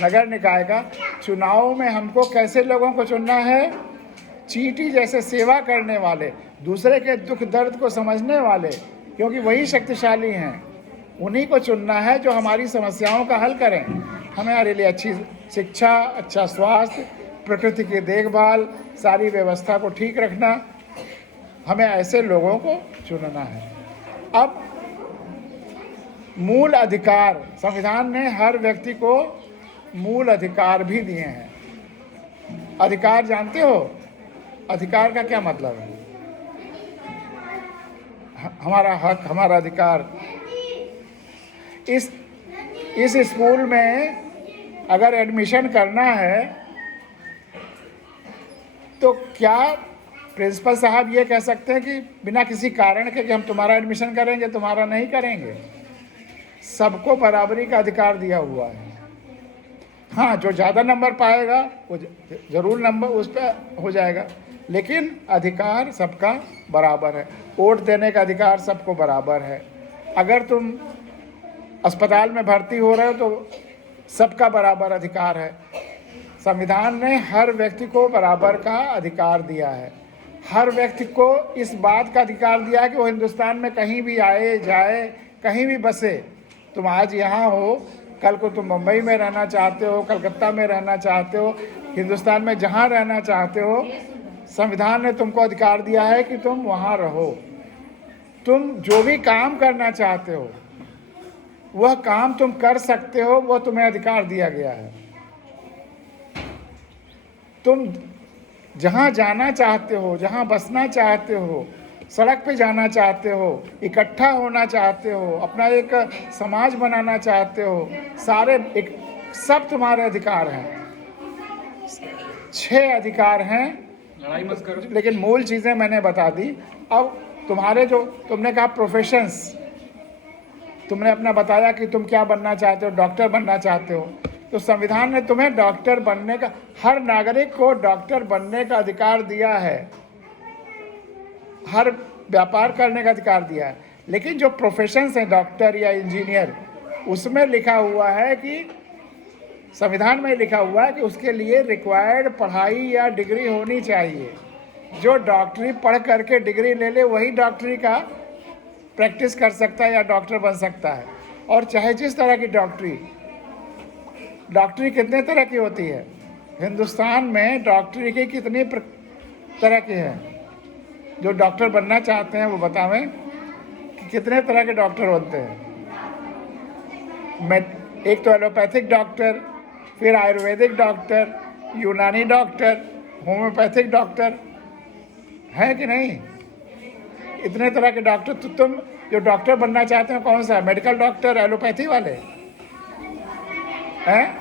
नगर निकाय का, चुनाव में हमको कैसे लोगों को चुनना है? चींटी जैसे सेवा करने वाले, दूसरे के दुख दर्द को समझने वाले, क्योंकि वही शक्तिशाली हैं। उन्हीं को चुनना है जो हमारी समस्याओं का हल करें। हमारे लिए अच्छी शिक्षा, अच्छा स्वास्थ्य, प्रकृति की देखभाल, सारी व्यवस्था को ठीक रखना, हमें ऐसे लोगों को चुनना है। अब मूल अधिकार, संविधान ने हर व्यक्ति को मूल अधिकार भी दिए हैं। अधिकार जानते हो? अधिकार का क्या मतलब है? हमारा हक, हमारा अधिकार। इस स्कूल में अगर एडमिशन करना है तो क्या प्रिंसिपल साहब ये कह सकते हैं कि बिना किसी कारण के कि हम तुम्हारा एडमिशन करेंगे, तुम्हारा नहीं करेंगे? सबको बराबरी का अधिकार दिया हुआ है। हाँ, जो ज़्यादा नंबर पाएगा वो ज़रूर नंबर उस पर हो जाएगा, लेकिन अधिकार सबका बराबर है। वोट देने का अधिकार सबको बराबर है। अगर तुम अस्पताल में भर्ती हो रहे हो तो सबका बराबर अधिकार है। संविधान ने हर व्यक्ति को बराबर का अधिकार दिया है। हर व्यक्ति को इस बात का अधिकार दिया है कि वो हिंदुस्तान में कहीं भी आए जाए, कहीं भी बसे। तुम आज यहाँ हो, कल को तुम मुंबई में रहना चाहते हो, कलकत्ता में रहना चाहते हो, हिंदुस्तान में जहाँ रहना चाहते हो, संविधान ने तुमको अधिकार दिया है कि तुम वहाँ रहो। तुम जो भी काम करना चाहते हो वह काम तुम कर सकते हो, वह तुम्हें अधिकार दिया गया है। तुम जहाँ जाना चाहते हो, जहाँ बसना चाहते हो, सड़क पे जाना चाहते हो, इकट्ठा होना चाहते हो, अपना एक समाज बनाना चाहते हो, सब तुम्हारे अधिकार हैं। 6 अधिकार हैं, लड़ाई मत करो। लेकिन मूल चीज़ें मैंने बता दी। अब तुम्हारे जो तुमने कहा प्रोफेशंस, तुमने अपना बताया कि तुम क्या बनना चाहते हो, डॉक्टर बनना चाहते हो, तो संविधान ने तुम्हें डॉक्टर बनने का, हर नागरिक को डॉक्टर बनने का अधिकार दिया है, हर व्यापार करने का अधिकार दिया है। लेकिन जो प्रोफेशंस हैं, डॉक्टर या इंजीनियर, उसमें लिखा हुआ है कि संविधान में लिखा हुआ है कि उसके लिए रिक्वायर्ड पढ़ाई या डिग्री होनी चाहिए। जो डॉक्टरी पढ़ करके डिग्री ले ले वही डॉक्टरी का प्रैक्टिस कर सकता है या डॉक्टर बन सकता है। और चाहे जिस तरह की डॉक्टरी कितने तरह की होती है, हिंदुस्तान में डॉक्टरी की कितनी तरह की है? जो डॉक्टर बनना चाहते हैं वो बतावें कि कितने तरह के डॉक्टर बनते हैं। एक तो एलोपैथिक डॉक्टर, फिर आयुर्वेदिक डॉक्टर, यूनानी डॉक्टर, होम्योपैथिक डॉक्टर, है कि नहीं? इतने तरह के डॉक्टर। तो तुम जो डॉक्टर बनना चाहते हो कौन सा? मेडिकल डॉक्टर, एलोपैथी वाले हैं?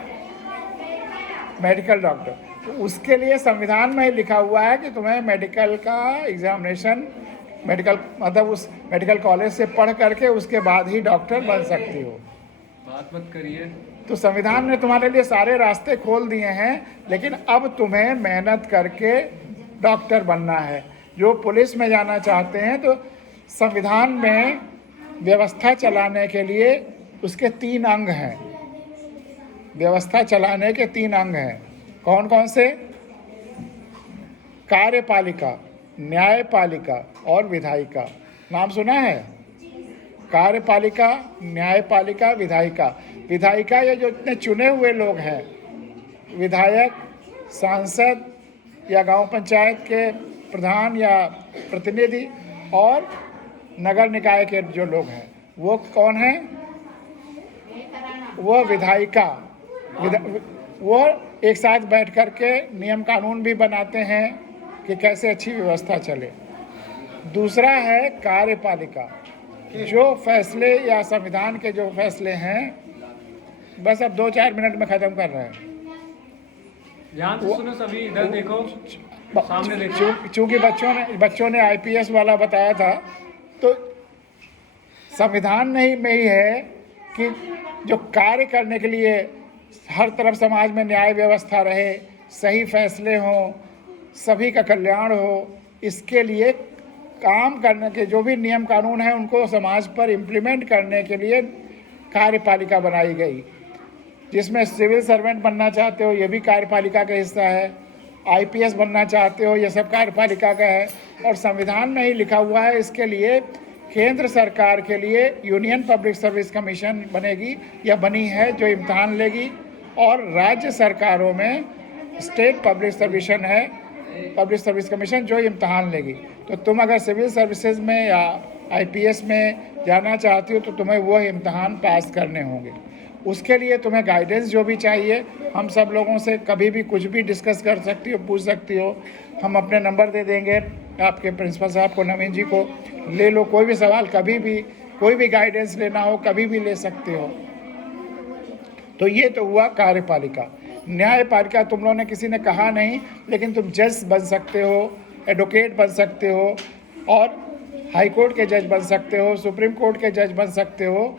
Medical doctor. तो उसके लिए संविधान में लिखा हुआ है कि तुम्हें मेडिकल का एग्जामिनेशन, मेडिकल मतलब उस मेडिकल कॉलेज से पढ़ करके उसके बाद ही डॉक्टर बन सकती हो। बात मत करिए। तो संविधान ने तुम्हारे लिए सारे रास्ते खोल दिए हैं, लेकिन अब तुम्हें मेहनत करके डॉक्टर बनना है। जो पुलिस में जाना चाहते हैं तो संविधान में व्यवस्था चलाने के लिए उसके 3 अंग हैं। व्यवस्था चलाने के 3 अंग हैं। कौन कौन से? कार्यपालिका, न्यायपालिका और विधायिका। नाम सुना है? कार्यपालिका, न्यायपालिका, विधायिका। विधायिका ये जो इतने चुने हुए लोग हैं, विधायक, सांसद या गांव पंचायत के प्रधान या प्रतिनिधि और नगर निकाय के जो लोग हैं, वो कौन हैं? वो विधायिका। वो एक साथ बैठ कर के नियम कानून भी बनाते हैं कि कैसे अच्छी व्यवस्था चले। दूसरा है कार्यपालिका, जो फैसले या संविधान के जो फैसले हैं, बस अब 2-4 मिनट में ख़त्म कर रहे हैं। ध्यान से सुनो सभी, इधर देखो, सामने देखो। चूँकि बच्चों ने IPS वाला बताया था, तो संविधान में ही है कि जो कार्य करने के लिए हर तरफ समाज में न्याय व्यवस्था रहे, सही फैसले हों, सभी का कल्याण हो, इसके लिए काम करने के जो भी नियम कानून हैं उनको समाज पर इम्प्लीमेंट करने के लिए कार्यपालिका बनाई गई। जिसमें सिविल सर्वेंट बनना चाहते हो ये भी कार्यपालिका का हिस्सा है, IPS बनना चाहते हो ये सब कार्यपालिका का है। और संविधान में ही लिखा हुआ है इसके लिए केंद्र सरकार के लिए यूनियन पब्लिक सर्विस कमीशन बनेगी या बनी है जो इम्तहान लेगी, और राज्य सरकारों में स्टेट पब्लिक सर्विस कमीशन जो इम्तहान लेगी। तो तुम अगर सिविल सर्विसेज में या IPS में जाना चाहती हो तो तुम्हें वो इम्तहान पास करने होंगे। उसके लिए तुम्हें गाइडेंस जो भी चाहिए, हम सब लोगों से कभी भी कुछ भी डिस्कस कर सकती हो, पूछ सकती हो। हम अपने नंबर दे देंगे आपके प्रिंसिपल साहब को, नवीन जी को। ले लो, कोई भी सवाल कभी भी कोई भी गाइडेंस लेना हो कभी भी ले सकते हो। तो ये तो हुआ कार्यपालिका। न्यायपालिका तुम लोगों ने किसी ने कहा नहीं, लेकिन तुम जज बन सकते हो, एडवोकेट बन सकते हो, और हाई कोर्ट के जज बन सकते हो, सुप्रीम कोर्ट के जज बन सकते हो।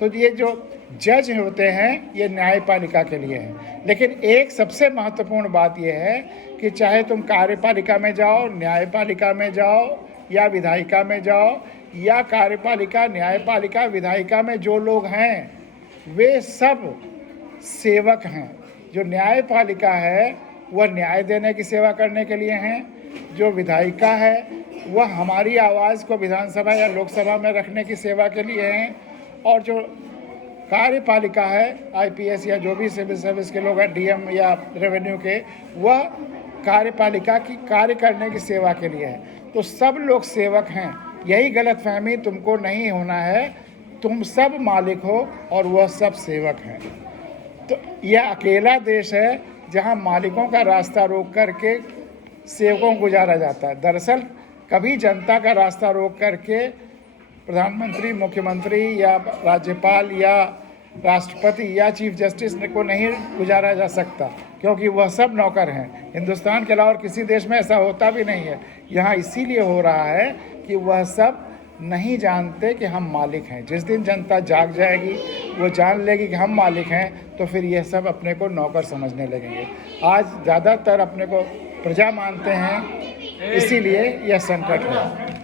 तो ये जो जज होते हैं ये न्यायपालिका के लिए है। लेकिन एक सबसे महत्वपूर्ण बात यह है कि चाहे तुम कार्यपालिका में जाओ, न्यायपालिका में जाओ या विधायिका में जाओ, या कार्यपालिका, न्यायपालिका, विधायिका में जो लोग हैं वे सब सेवक हैं। जो न्यायपालिका है वह न्याय देने की सेवा करने के लिए हैं, जो विधायिका है वह हमारी आवाज़ को विधानसभा या लोकसभा में रखने की सेवा के लिए हैं, और जो कार्यपालिका है आईपीएस या जो भी सिविल सर्विस के लोग हैं, डीएम या रेवेन्यू के, वह कार्यपालिका की कार्य करने की सेवा के लिए है। तो सब लोग सेवक हैं। यही गलतफहमी तुमको नहीं होना है, तुम सब मालिक हो और वह सब सेवक हैं। तो यह अकेला देश है जहां मालिकों का रास्ता रोक करके सेवकों को गुजारा जाता है। दरअसल कभी जनता का रास्ता रोक करके प्रधानमंत्री, मुख्यमंत्री या राज्यपाल या राष्ट्रपति या चीफ जस्टिस को नहीं गुजारा जा सकता, क्योंकि वह सब नौकर हैं। हिंदुस्तान के अलावा और किसी देश में ऐसा होता भी नहीं है। यहाँ इसीलिए हो रहा है कि वह सब नहीं जानते कि हम मालिक हैं। जिस दिन जनता जाग जाएगी, वो जान लेगी कि हम मालिक हैं, तो फिर यह सब अपने को नौकर समझने लगेंगे। आज ज़्यादातर अपने को प्रजा मानते हैं, इसीलिए यह संकट है।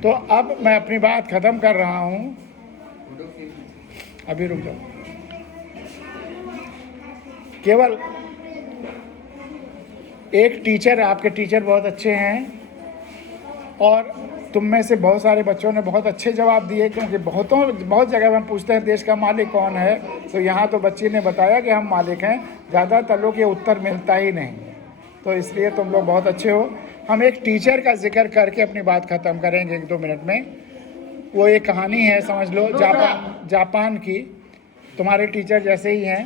तो अब मैं अपनी बात ख़त्म कर रहा हूँ। अभी रुक जाओ। केवल एक टीचर, आपके टीचर बहुत अच्छे हैं, और तुम में से बहुत सारे बच्चों ने बहुत अच्छे जवाब दिए, क्योंकि बहुत जगह हम पूछते हैं देश का मालिक कौन है, तो यहाँ तो बच्ची ने बताया कि हम मालिक हैं। ज़्यादातर लोग ये उत्तर मिलता ही नहीं, तो इसलिए तुम लोग बहुत अच्छे हो। हम एक टीचर का जिक्र करके अपनी बात ख़त्म करेंगे 1-2 मिनट में। वो एक कहानी है, समझ लो, जापान की। तुम्हारे टीचर जैसे ही हैं।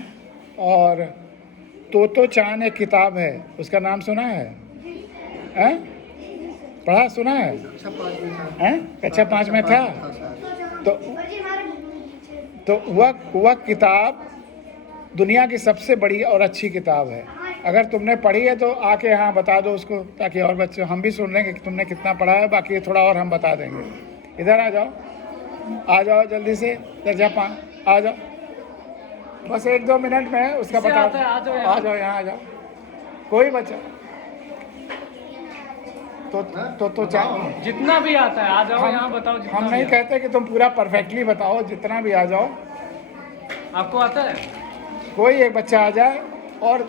और तोतो चान एक किताब है, उसका नाम सुना है? पढ़ा, सुना है? कक्षा 5 में था। तो वह किताब दुनिया की सबसे बड़ी और अच्छी किताब है। अगर तुमने पढ़ी है तो आके यहाँ बता दो उसको, ताकि और बच्चे, हम भी सुन लेंगे कि तुमने कितना पढ़ा है। बाकी थोड़ा और हम बता देंगे। इधर आ जाओ जल्दी से, इधर जापान आ जाओ। बस 1-2 मिनट में उसका बता। आ जाओ यहाँ आ जाओ। कोई बच्चा तो चाहो, जितना भी आता है आ जाओ यहाँ बताओ। हम नहीं कहते कि तुम पूरा परफेक्टली बताओ, जितना भी आ जाओ। आपको आता है? कोई एक बच्चा आ जाए और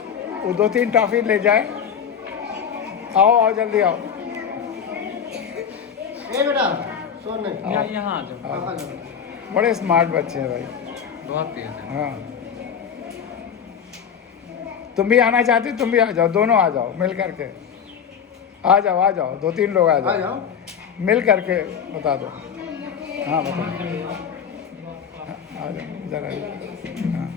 वो 2-3 टॉफी ले जाए। आओ जल्दी आओ। बेटा सोने यहाँ आ जाओ। बड़े स्मार्ट बच्चे हैं भाई, बहुत तेज है। हाँ। तुम भी आना चाहते, तुम भी आ जाओ, दोनों आ जाओ मिल करके। आ जाओ 2-3 लोग आ जाओ, मिल करके बता दो। हाँ बताओ, आ जाओ इधर आ जाओ। हाँ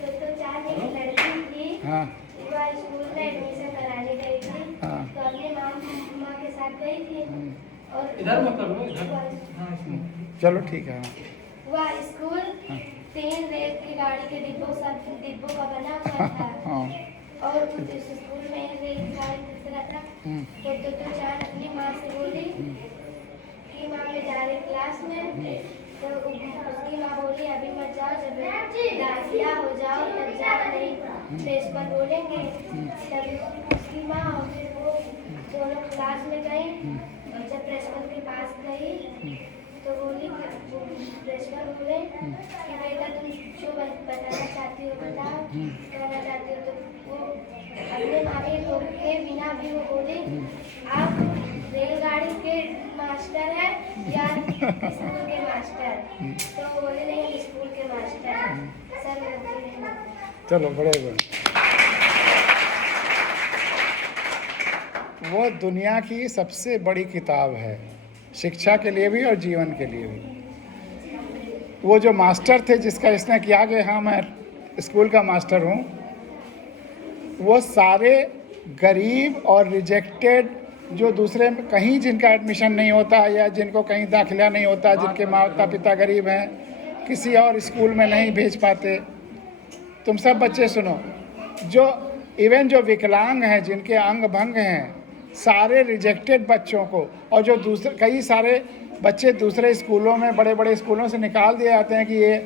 तो 4 एक लड़की थी, हाँ वह स्कूल में एडमिशन कराने गई थी। हाँ। तो अपने माँ के साथ गई थी, और इधर मत करो, इधर। चलो ठीक है। वह स्कूल 3 रेल की गाड़ी के डिब्बों का बना हुआ था। हाँ और उस स्कूल में रेल की गाड़ी दूसरा था। तो चार अपनी माँ से बोली कि माँ मैं जा रही क्लास में। तो उसकी माँ बोली अभी मत जाओ, जब दाखिला हो जाओ तब जाओ, नहीं प्रिंसिपल बोलेंगे। तभी उसकी माँ और फिर वो दोनों क्लास में गई। जब प्रिंसिपल के पास गई तो बोली, प्रिंसिपल बोले कि बेटा तुम जो बताना चाहती हो बताओ, कहना चाहती हो। तो वो अपने मामी को के बिना भी वो बोले आप रेलगाड़ी के मास्टर है या स्कूल के मास्टर? तो वो बोले नहीं हम स्कूल के मास्टर हैं सर। चलो बड़े वो दुनिया की सबसे बड़ी किताब है, शिक्षा के लिए भी और जीवन के लिए भी। वो जो मास्टर थे जिसका इसने किया कि हाँ मैं स्कूल का मास्टर हूँ, वो सारे गरीब और रिजेक्टेड जो दूसरे में कहीं जिनका एडमिशन नहीं होता या जिनको कहीं दाखिला नहीं होता, जिनके माता पिता गरीब हैं, किसी और स्कूल में नहीं भेज पाते। तुम सब बच्चे सुनो, जो इवन जो विकलांग हैं, जिनके अंग भंग हैं, सारे रिजेक्टेड बच्चों को, और जो दूसरे कई सारे बच्चे दूसरे स्कूलों में, बड़े बड़े स्कूलों से निकाल दिए जाते हैं कि ये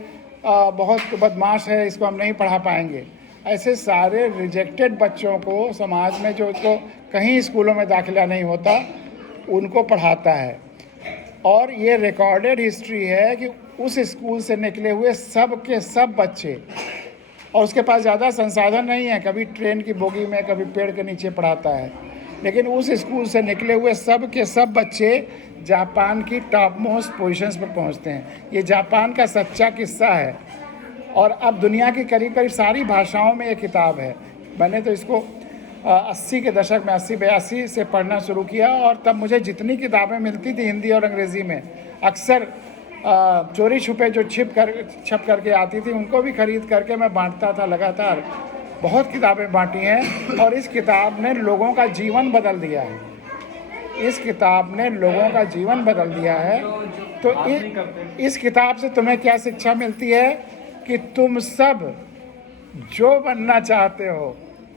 बहुत बदमाश है, इसको हम नहीं पढ़ा पाएंगे। ऐसे सारे रिजेक्टेड बच्चों को समाज में, जो को कहीं स्कूलों में दाखिला नहीं होता, उनको पढ़ाता है। और ये रिकॉर्डेड हिस्ट्री है कि उस स्कूल से निकले हुए सब के सब बच्चे, और उसके पास ज़्यादा संसाधन नहीं है, कभी ट्रेन की बोगी में, कभी पेड़ के नीचे पढ़ाता है, लेकिन उस स्कूल से निकले हुए सब के सब बच्चे जापान की टॉप मोस्ट पोजीशंस पर पहुंचते हैं। ये जापान का सच्चा किस्सा है। और अब दुनिया की करीब करीब सारी भाषाओं में ये किताब है। मैंने तो इसको 80 के दशक में 80-82 से पढ़ना शुरू किया, और तब मुझे जितनी किताबें मिलती थी हिंदी और अंग्रेज़ी में, अक्सर चोरी छुपे जो छप करके आती थी, उनको भी खरीद करके मैं बांटता था लगातार। बहुत किताबें बांटी हैं, और इस किताब ने लोगों का जीवन बदल दिया है। इस किताब ने लोगों का जीवन बदल दिया है। तो इस किताब से तुम्हें क्या शिक्षा मिलती है कि तुम सब जो बनना चाहते हो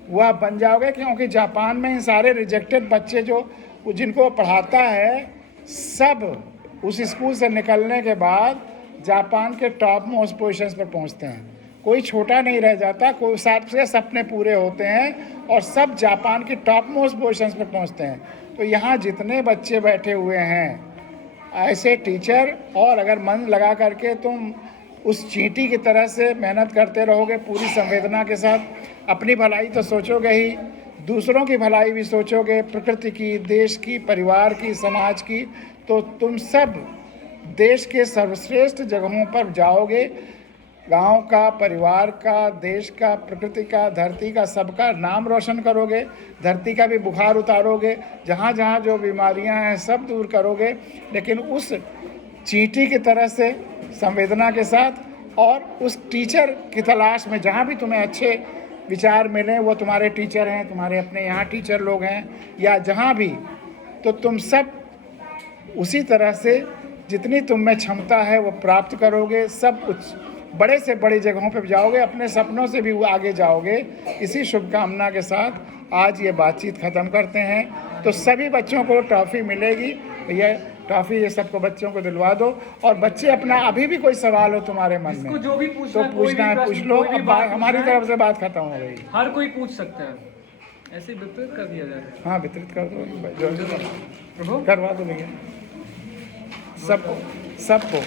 वह बन जाओगे, क्योंकि जापान में इन सारे रिजेक्टेड बच्चे जो जिनको पढ़ाता है, सब उस स्कूल से निकलने के बाद जापान के टॉप मोस्ट पोजीशंस पर पहुंचते हैं। कोई छोटा नहीं रह जाता, कोई सबसे सपने पूरे होते हैं, और सब जापान की टॉप मोस्ट पोजीशंस पर पहुंचते हैं। तो यहाँ जितने बच्चे बैठे हुए हैं, ऐसे टीचर, और अगर मन लगा करके तुम उस चींटी की तरह से मेहनत करते रहोगे, पूरी संवेदना के साथ, अपनी भलाई तो सोचोगे ही, दूसरों की भलाई भी सोचोगे, प्रकृति की, देश की, परिवार की, समाज की, तो तुम सब देश के सर्वश्रेष्ठ जगहों पर जाओगे। गांव का, परिवार का, देश का, प्रकृति का, धरती का, सबका नाम रोशन करोगे। धरती का भी बुखार उतारोगे, जहाँ जहाँ जो बीमारियां हैं सब दूर करोगे, लेकिन उस चींटी की तरह से संवेदना के साथ, और उस टीचर की तलाश में, जहाँ भी तुम्हें अच्छे विचार मिलें, वो तुम्हारे टीचर हैं, तुम्हारे अपने यहाँ टीचर लोग हैं, या जहाँ भी, तो तुम सब उसी तरह से जितनी तुम में क्षमता है वो प्राप्त करोगे। सब कुछ बड़े से बड़ी जगहों पर जाओगे, अपने सपनों से भी वो आगे जाओगे। इसी शुभकामना के साथ आज ये बातचीत ख़त्म करते हैं। तो सभी बच्चों को टॉफ़ी मिलेगी, ये टॉफ़ी ये सबको बच्चों को दिलवा दो। और बच्चे अपना, अभी भी कोई सवाल हो तुम्हारे मन में जो भी तो पूछना है, पूछ लो। अब हमारी तरफ से बात खत्म हो गई। हर कोई पूछ सकता है, ऐसे वितरित कर दिया जाए। हाँ, वितरित कर दो, प्रभु करवा दो भैया, सबको सबको।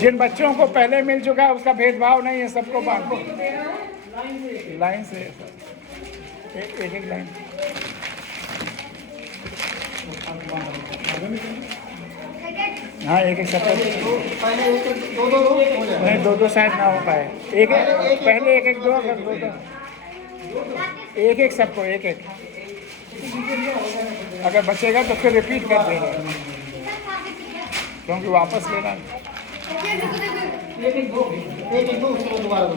जिन बच्चों को पहले मिल चुका है उसका भेदभाव नहीं है, सबको बांट दो लाइन से, एक एक लाइन। हाँ, एक एक सबको, नहीं दो शायद ना हो पाए। एक एक पहले, एक एक दो, एक एक सबको, एक एक। अगर बचेगा तो फिर रिपीट कर देंगे, क्योंकि वापस लेना। एक एक दो उसको दोबारा दो।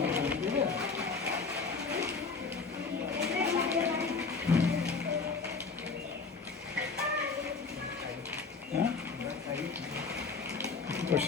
कुछ